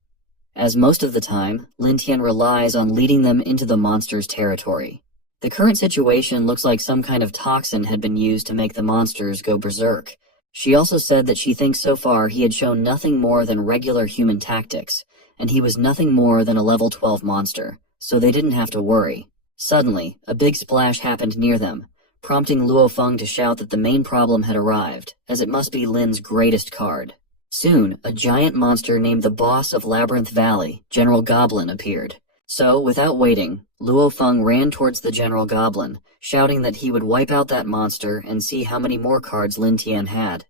as most of the time, Lin Tian relies on leading them into the monsters' territory. The current situation looks like some kind of toxin had been used to make the monsters go berserk. She also said that she thinks so far he had shown nothing more than regular human tactics, and he was nothing more than a level 12 monster, so they didn't have to worry. Suddenly, a big splash happened near them, prompting Luofeng to shout that the main problem had arrived, as it must be Lin's greatest card. Soon, a giant monster named the boss of Labyrinth Valley, General Goblin, appeared. So, without waiting, Luofeng ran towards the General Goblin, shouting that he would wipe out that monster and see how many more cards Lin Tian had.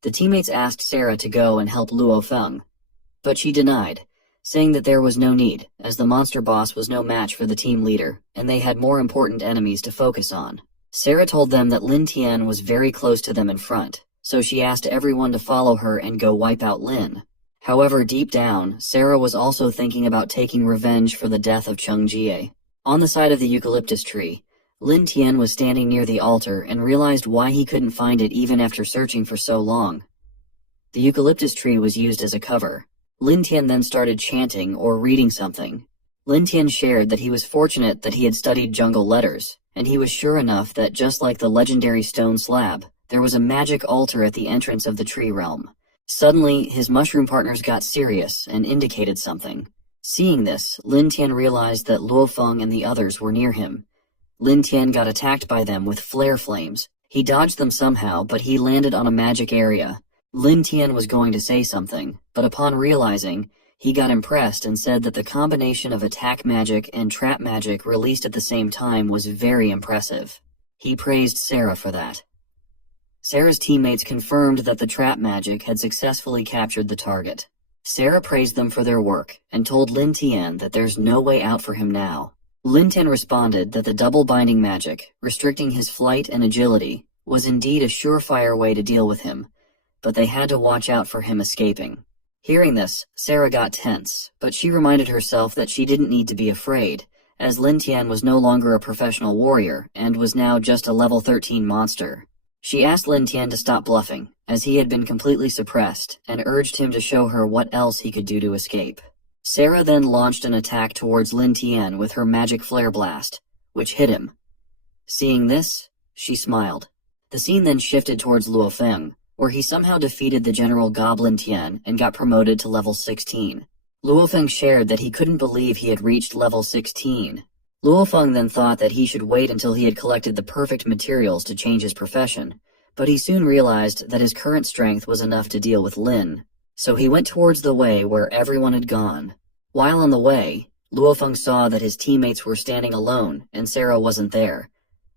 The teammates asked Sarah to go and help Luofeng, but she denied, saying that there was no need, as the monster boss was no match for the team leader, and they had more important enemies to focus on. Sarah told them that Lin Tian was very close to them in front, so she asked everyone to follow her and go wipe out Lin. However, deep down, Sarah was also thinking about taking revenge for the death of Cheng Jie. On the side of the eucalyptus tree, Lin Tian was standing near the altar and realized why he couldn't find it even after searching for so long. The eucalyptus tree was used as a cover. Lin Tian then started chanting or reading something. Lin Tian shared that he was fortunate that he had studied jungle letters, and he was sure enough that just like the legendary stone slab, there was a magic altar at the entrance of the tree realm. Suddenly, his mushroom partners got serious and indicated something. Seeing this, Lin Tian realized that Luofeng and the others were near him. Lin Tian got attacked by them with flare flames. He dodged them somehow, but he landed on a magic area. Lin Tian was going to say something, but upon realizing, he got impressed and said that the combination of attack magic and trap magic released at the same time was very impressive. He praised Sarah for that. Sarah's teammates confirmed that the trap magic had successfully captured the target. Sarah praised them for their work and told Lin Tian that there's no way out for him now. Lin Tian responded that the double binding magic, restricting his flight and agility, was indeed a surefire way to deal with him, but they had to watch out for him escaping. Hearing this, Sarah got tense, but she reminded herself that she didn't need to be afraid, as Lin Tian was no longer a professional warrior and was now just a level 13 monster. She asked Lin Tian to stop bluffing, as he had been completely suppressed, and urged him to show her what else he could do to escape. Sarah then launched an attack towards Lin Tian with her magic flare blast, which hit him. Seeing this, she smiled. The scene then shifted towards Luofeng, where he somehow defeated the General Goblin Tian and got promoted to level 16. Luofeng shared that he couldn't believe he had reached level 16. Luofeng then thought that he should wait until he had collected the perfect materials to change his profession, but he soon realized that his current strength was enough to deal with Lin, so he went towards the way where everyone had gone. While on the way, Luofeng saw that his teammates were standing alone and Sarah wasn't there,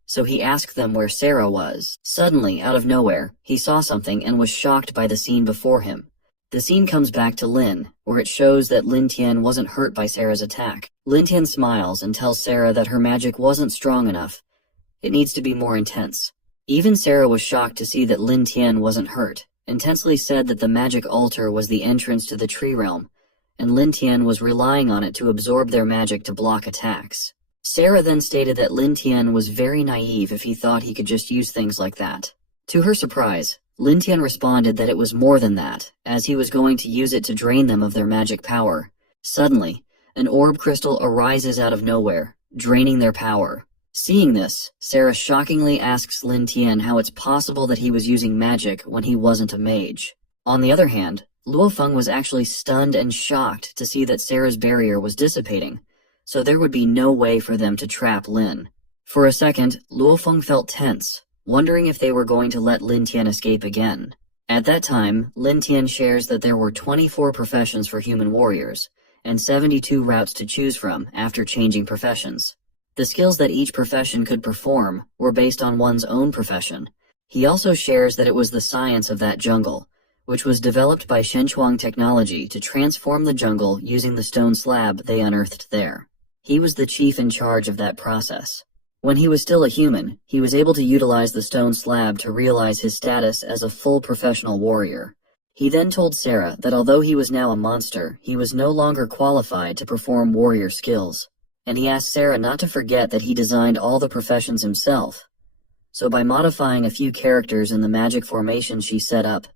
so he asked them where Sarah was. Suddenly, out of nowhere, he saw something and was shocked by the scene before him. The scene comes back to Lin, where it shows that Lin Tian wasn't hurt by Sarah's attack. Lin Tian smiles and tells Sarah that her magic wasn't strong enough. It needs to be more intense. Even Sarah was shocked to see that Lin Tian wasn't hurt, intensely said that the magic altar was the entrance to the tree realm, and Lin Tian was relying on it to absorb their magic to block attacks. Sarah then stated that Lin Tian was very naive if he thought he could just use things like that. To her surprise, Lin Tian responded that it was more than that, as he was going to use it to drain them of their magic power. Suddenly, an orb crystal arises out of nowhere, draining their power. Seeing this, Sarah shockingly asks Lin Tian how it's possible that he was using magic when he wasn't a mage. On the other hand, Luofeng was actually stunned and shocked to see that Sarah's barrier was dissipating, so there would be no way for them to trap Lin. For a second, Luofeng felt tense, wondering if they were going to let Lin Tian escape again. At that time, Lin Tian shares that there were 24 professions for human warriors, and 72 routes to choose from after changing professions. The skills that each profession could perform were based on one's own profession. He also shares that it was the science of that jungle, which was developed by Shenchuang technology to transform the jungle using the stone slab they unearthed there. He was the chief in charge of that process. When he was still a human, he was able to utilize the stone slab to realize his status as a full professional warrior. He then told Sarah that although he was now a monster, he was no longer qualified to perform warrior skills, and he asked Sarah not to forget that he designed all the professions himself. So by modifying a few characters in the magic formation she set up,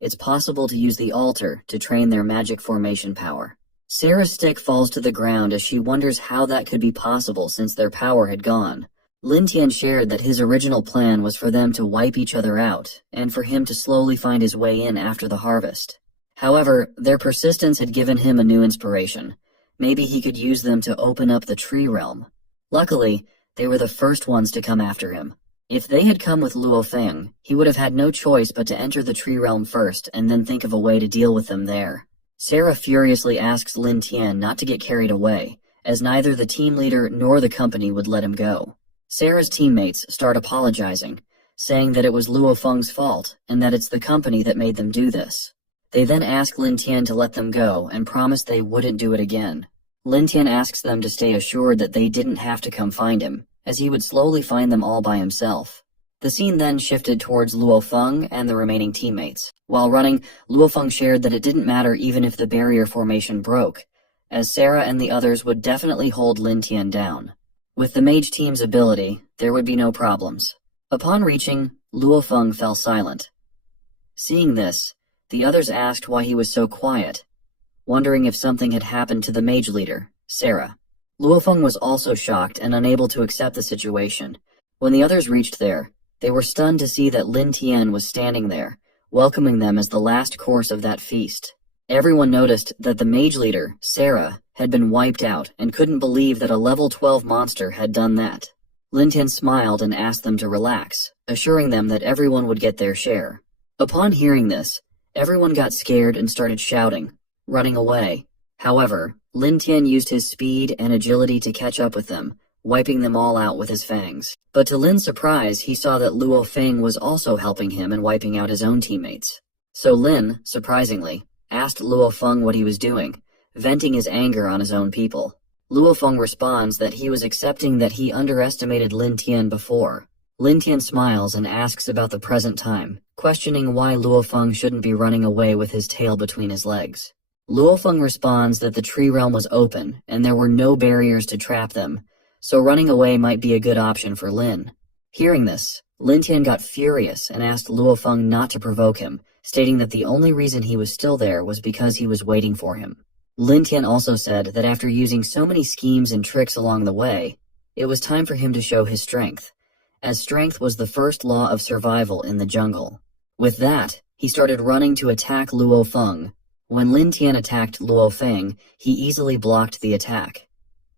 it's possible to use the altar to train their magic formation power. Sarah's stick falls to the ground as she wonders how that could be possible since their power had gone. Lin Tian shared that his original plan was for them to wipe each other out, and for him to slowly find his way in after the harvest. However, their persistence had given him a new inspiration. Maybe he could use them to open up the tree realm. Luckily, they were the first ones to come after him. If they had come with Luo Feng, he would have had no choice but to enter the tree realm first and then think of a way to deal with them there. Sarah furiously asks Lin Tian not to get carried away, as neither the team leader nor the company would let him go. Sarah's teammates start apologizing, saying that it was Luo Feng's fault and that it's the company that made them do this. They then ask Lin Tian to let them go and promise they wouldn't do it again. Lin Tian asks them to stay assured that they didn't have to come find him, as he would slowly find them all by himself. The scene then shifted towards Luo Feng and the remaining teammates. While running, Luo Feng shared that it didn't matter even if the barrier formation broke, as Sarah and the others would definitely hold Lin Tian down. With the mage team's ability, there would be no problems. Upon reaching, Luo Feng fell silent. Seeing this, the others asked why he was so quiet, wondering if something had happened to the mage leader, Sarah. Luo Feng was also shocked and unable to accept the situation. When the others reached there, they were stunned to see that Lin Tian was standing there, welcoming them as the last course of that feast. Everyone noticed that the mage leader, Sarah, had been wiped out and couldn't believe that a level 12 monster had done that. Lin Tian smiled and asked them to relax, assuring them that everyone would get their share. Upon hearing this, everyone got scared and started shouting, running away. However, Lin Tian used his speed and agility to catch up with them, wiping them all out with his fangs. But to Lin's surprise, he saw that Luo Feng was also helping him and wiping out his own teammates. So Lin, surprisingly, asked Luo Feng what he was doing, venting his anger on his own people. Luo Feng responds that he was accepting that he underestimated Lin Tian before. Lin Tian smiles and asks about the present time, questioning why Luo Feng shouldn't be running away with his tail between his legs. Luo Feng responds that the tree realm was open and there were no barriers to trap them, so running away might be a good option for Lin. Hearing this, Lin Tian got furious and asked Luo Feng not to provoke him, stating that the only reason he was still there was because he was waiting for him. Lin Tian also said that after using so many schemes and tricks along the way, it was time for him to show his strength, as strength was the first law of survival in the jungle. With that, he started running to attack Luo Feng. When Lin Tian attacked Luo Feng, he easily blocked the attack.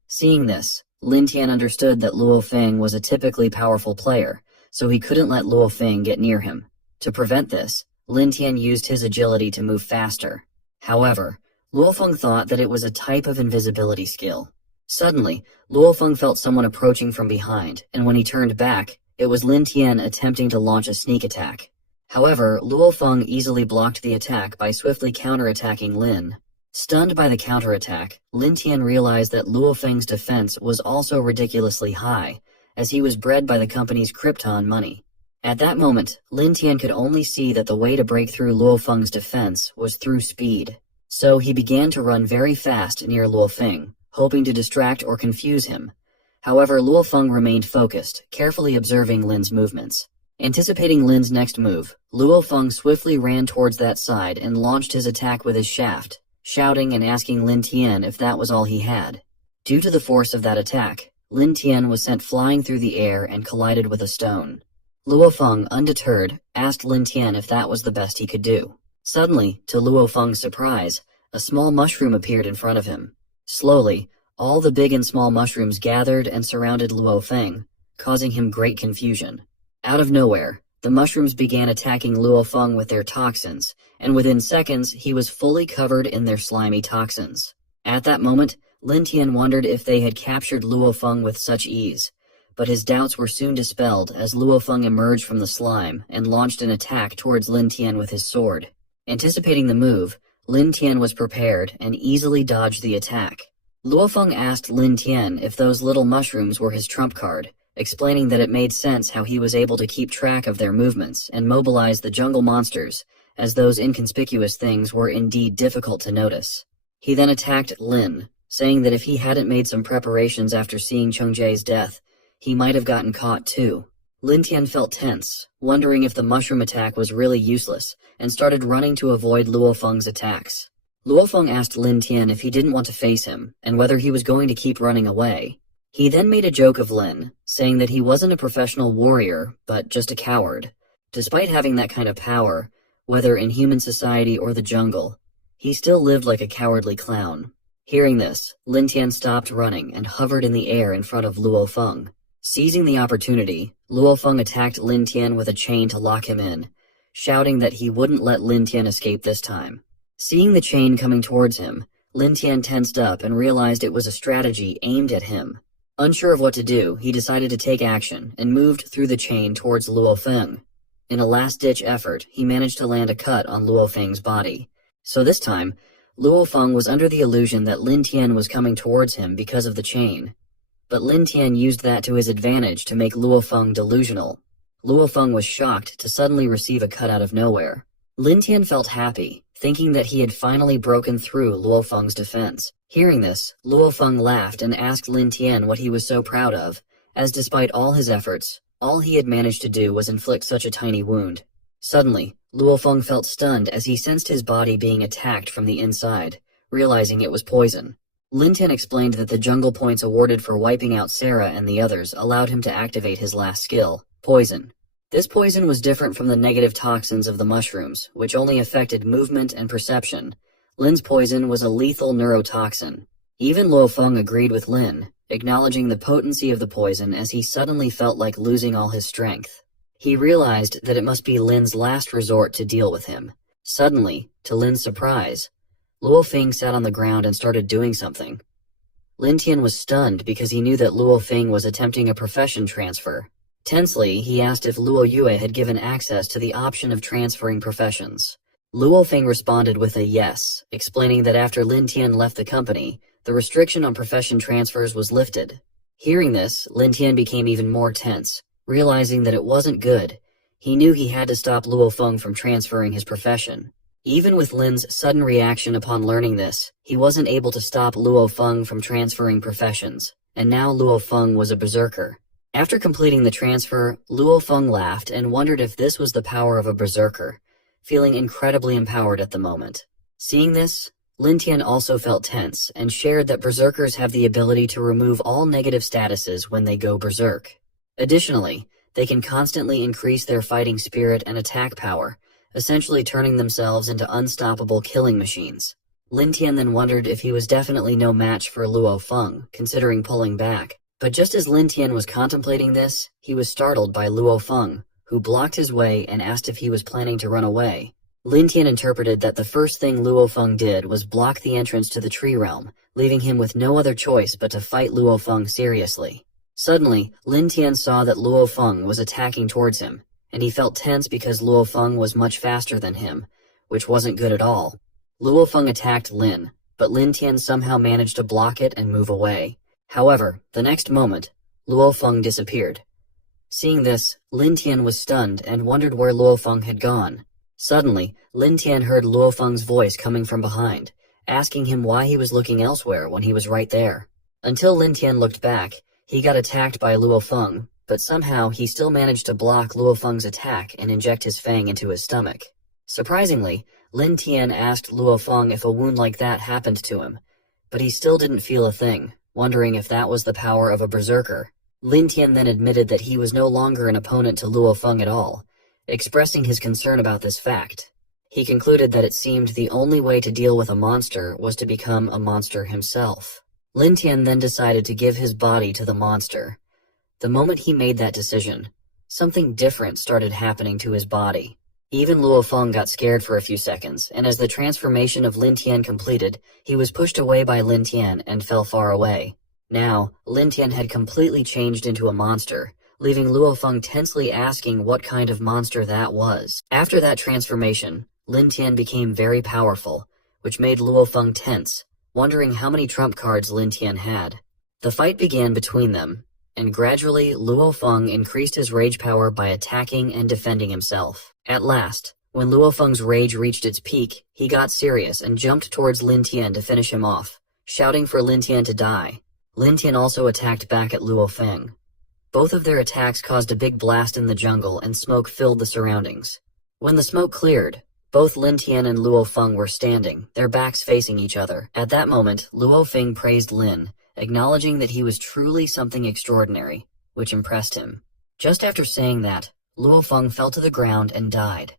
Seeing this, Lin Tian understood that Luo Feng was a typically powerful player, so he couldn't let Luo Feng get near him. To prevent this, Lin Tian used his agility to move faster. However, Luo Feng thought that it was a type of invisibility skill. Suddenly, Luo Feng felt someone approaching from behind, and when he turned back, it was Lin Tian attempting to launch a sneak attack. However, Luo Feng easily blocked the attack by swiftly counterattacking Lin. Stunned by the counterattack, Lin Tian realized that Luo Feng's defense was also ridiculously high, as he was bred by the company's Krypton money. At that moment, Lin Tian could only see that the way to break through Luo Feng's defense was through speed. So he began to run very fast near Luo Feng, hoping to distract or confuse him. However, Luo Feng remained focused, carefully observing Lin's movements. Anticipating Lin's next move, Luo Feng swiftly ran towards that side and launched his attack with his shaft, shouting and asking Lin Tian if that was all he had. Due to the force of that attack, Lin Tian was sent flying through the air and collided with a stone. Luo Feng, undeterred, asked Lin Tian if that was the best he could do. Suddenly, to Luo Feng's surprise, a small mushroom appeared in front of him. Slowly, all the big and small mushrooms gathered and surrounded Luo Feng, causing him great confusion. Out of nowhere, The mushrooms began attacking Luo Feng with their toxins, and within seconds he was fully covered in their slimy toxins. At that moment, Lin Tian wondered if they had captured Luo Feng with such ease, but his doubts were soon dispelled as Luo Feng emerged from the slime and launched an attack towards Lin Tian with his sword. Anticipating the move, Lin Tian was prepared and easily dodged the attack. Luo Feng asked Lin Tian if those little mushrooms were his trump card, explaining that it made sense how he was able to keep track of their movements and mobilize the jungle monsters, as those inconspicuous things were indeed difficult to notice. He then attacked Lin, saying that if he hadn't made some preparations after seeing Chengji's death, he might have gotten caught too. Lin Tian felt tense, wondering if the mushroom attack was really useless, and started running to avoid Luo Feng's attacks. Luo Feng asked Lin Tian if he didn't want to face him, and whether he was going to keep running away. He then made a joke of Lin, saying that he wasn't a professional warrior, but just a coward. Despite having that kind of power, whether in human society or the jungle, he still lived like a cowardly clown. Hearing this, Lin Tian stopped running and hovered in the air in front of Luo Feng. Seizing the opportunity, Luo Feng attacked Lin Tian with a chain to lock him in, shouting that he wouldn't let Lin Tian escape this time. Seeing the chain coming towards him, Lin Tian tensed up and realized it was a strategy aimed at him. Unsure of what to do, he decided to take action and moved through the chain towards Luo Feng. In a last-ditch effort, he managed to land a cut on Luo Feng's body. So this time, Luo Feng was under the illusion that Lin Tian was coming towards him because of the chain. But Lin Tian used that to his advantage to make Luo Feng delusional. Luo Feng was shocked to suddenly receive a cut out of nowhere. Lin Tian felt happy, thinking that he had finally broken through Luo Feng's defense. Hearing this, Luo Feng laughed and asked Lin Tian what he was so proud of, as despite all his efforts, all he had managed to do was inflict such a tiny wound. Suddenly, Luo Feng felt stunned as he sensed his body being attacked from the inside, realizing it was poison. Lin Tian explained that the jungle points awarded for wiping out Sarah and the others allowed him to activate his last skill, poison. This poison was different from the negative toxins of the mushrooms, which only affected movement and perception. Lin's poison was a lethal neurotoxin. Even Luo Feng agreed with Lin, acknowledging the potency of the poison as he suddenly felt like losing all his strength. He realized that it must be Lin's last resort to deal with him. Suddenly, to Lin's surprise, Luo Feng sat on the ground and started doing something. Lin Tian was stunned because he knew that Luo Feng was attempting a profession transfer. Tensely, he asked if Luo Yue had given access to the option of transferring professions. Luo Feng responded with a yes, explaining that after Lin Tian left the company, the restriction on profession transfers was lifted. Hearing this, Lin Tian became even more tense, realizing that it wasn't good. He knew he had to stop Luo Feng from transferring his profession. Even with Lin's sudden reaction upon learning this, he wasn't able to stop Luo Feng from transferring professions, and now Luo Feng was a berserker. After completing the transfer, Luo Feng laughed and wondered if this was the power of a berserker, feeling incredibly empowered at the moment. Seeing this, Lin Tian also felt tense and shared that berserkers have the ability to remove all negative statuses when they go berserk. Additionally, they can constantly increase their fighting spirit and attack power, essentially turning themselves into unstoppable killing machines. Lin Tian then wondered if he was definitely no match for Luo Feng, considering pulling back. But just as Lin Tian was contemplating this, he was startled by Luo Feng, who blocked his way and asked if he was planning to run away. Lin Tian interpreted that the first thing Luo Feng did was block the entrance to the tree realm, leaving him with no other choice but to fight Luo Feng seriously. Suddenly, Lin Tian saw that Luo Feng was attacking towards him, and he felt tense because Luo Feng was much faster than him, which wasn't good at all. Luo Feng attacked Lin, but Lin Tian somehow managed to block it and move away. However, the next moment, Luo Feng disappeared. Seeing this, Lin Tian was stunned and wondered where Luo Feng had gone. Suddenly, Lin Tian heard Luo Feng's voice coming from behind, asking him why he was looking elsewhere when he was right there. Until Lin Tian looked back, he got attacked by Luo Feng, but somehow he still managed to block Luo Feng's attack and inject his fang into his stomach. Surprisingly, Lin Tian asked Luo Feng if a wound like that happened to him, but he still didn't feel a thing, wondering if that was the power of a berserker. Lin Tian then admitted that he was no longer an opponent to Luo Feng at all, expressing his concern about this fact. He concluded that it seemed the only way to deal with a monster was to become a monster himself. Lin Tian then decided to give his body to the monster. The moment he made that decision, something different started happening to his body. Even Luo Feng got scared for a few seconds, and as the transformation of Lin Tian completed, he was pushed away by Lin Tian and fell far away. Now, Lin Tian had completely changed into a monster, leaving Luo Feng tensely asking what kind of monster that was. After that transformation, Lin Tian became very powerful, which made Luo Feng tense, wondering how many trump cards Lin Tian had. The fight began between them, and gradually Luo Feng increased his rage power by attacking and defending himself. At last, when Luo Feng's rage reached its peak, he got serious and jumped towards Lin Tian to finish him off, shouting for Lin Tian to die. Lin Tian also attacked back at Luo Feng. Both of their attacks caused a big blast in the jungle and smoke filled the surroundings. When the smoke cleared, both Lin Tian and Luo Feng were standing, their backs facing each other. At that moment, Luo Feng praised Lin, acknowledging that he was truly something extraordinary, which impressed him. Just after saying that, Luo Feng fell to the ground and died.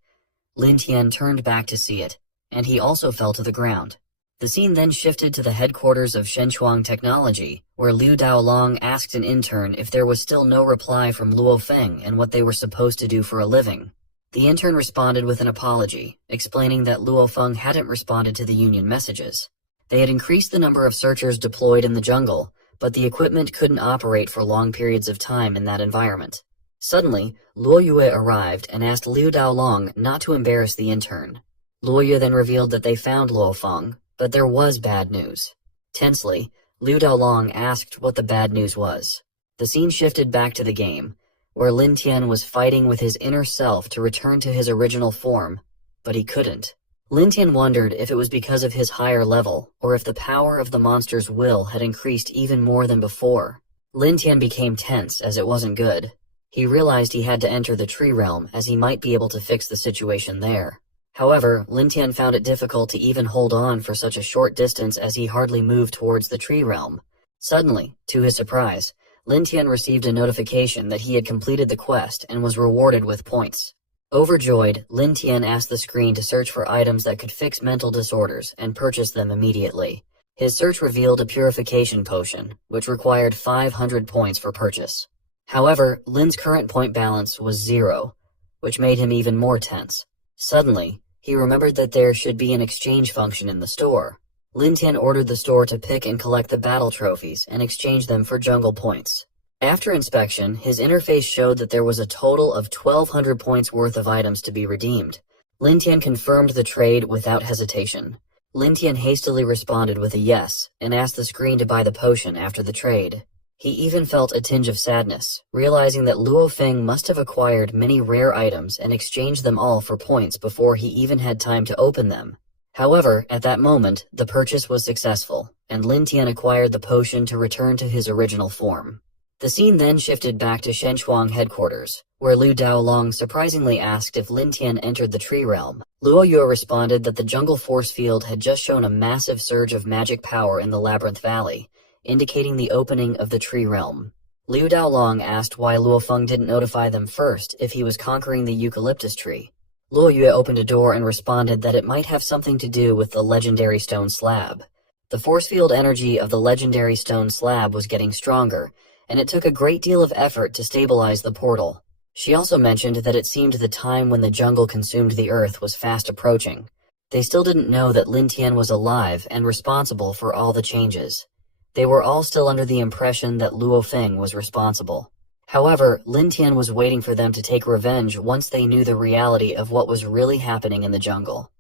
Lin Tian turned back to see it, and he also fell to the ground. The scene then shifted to the headquarters of Shenchuang Technology, where Liu Daolong asked an intern if there was still no reply from Luo Feng and what they were supposed to do for a living. The intern responded with an apology, explaining that Luo Feng hadn't responded to the Union messages. They had increased the number of searchers deployed in the jungle, but the equipment couldn't operate for long periods of time in that environment. Suddenly, Luo Yue arrived and asked Liu Daolong not to embarrass the intern. Luo Yue then revealed that they found Luo Feng, but there was bad news. Tensely, Liu Daolong asked what the bad news was. The scene shifted back to the game, where Lin Tian was fighting with his inner self to return to his original form, but he couldn't. Lin Tian wondered if it was because of his higher level, or if the power of the monster's will had increased even more than before. Lin Tian became tense as it wasn't good. He realized he had to enter the tree realm as he might be able to fix the situation there. However, Lin Tian found it difficult to even hold on for such a short distance as he hardly moved towards the tree realm. Suddenly, to his surprise, Lin Tian received a notification that he had completed the quest and was rewarded with points. Overjoyed, Lin Tian asked the screen to search for items that could fix mental disorders and purchase them immediately. His search revealed a purification potion, which required 500 points for purchase. However, Lin's current point balance was 0, which made him even more tense. Suddenly, he remembered that there should be an exchange function in the store. Lin Tian ordered the store to pick and collect the battle trophies and exchange them for jungle points. After inspection, his interface showed that there was a total of 1,200 points worth of items to be redeemed. Lin Tian confirmed the trade without hesitation. Lin Tian hastily responded with a yes and asked the screen to buy the potion after the trade. He even felt a tinge of sadness, realizing that Luo Feng must have acquired many rare items and exchanged them all for points before he even had time to open them. However, at that moment, the purchase was successful, and Lin Tian acquired the potion to return to his original form. The scene then shifted back to Shenchuang headquarters, where Liu Daolong surprisingly asked if Lin Tian entered the tree realm. Luo Yue responded that the jungle force field had just shown a massive surge of magic power in the Labyrinth Valley, indicating the opening of the tree realm. Liu Daolong asked why Luo Feng didn't notify them first if he was conquering the eucalyptus tree. Luo Yue opened a door and responded that it might have something to do with the legendary stone slab. The force field energy of the legendary stone slab was getting stronger, and it took a great deal of effort to stabilize the portal. She also mentioned that it seemed the time when the jungle consumed the earth was fast approaching. They still didn't know that Lin Tian was alive and responsible for all the changes. They were all still under the impression that Luo Feng was responsible. However, Lin Tian was waiting for them to take revenge once they knew the reality of what was really happening in the jungle.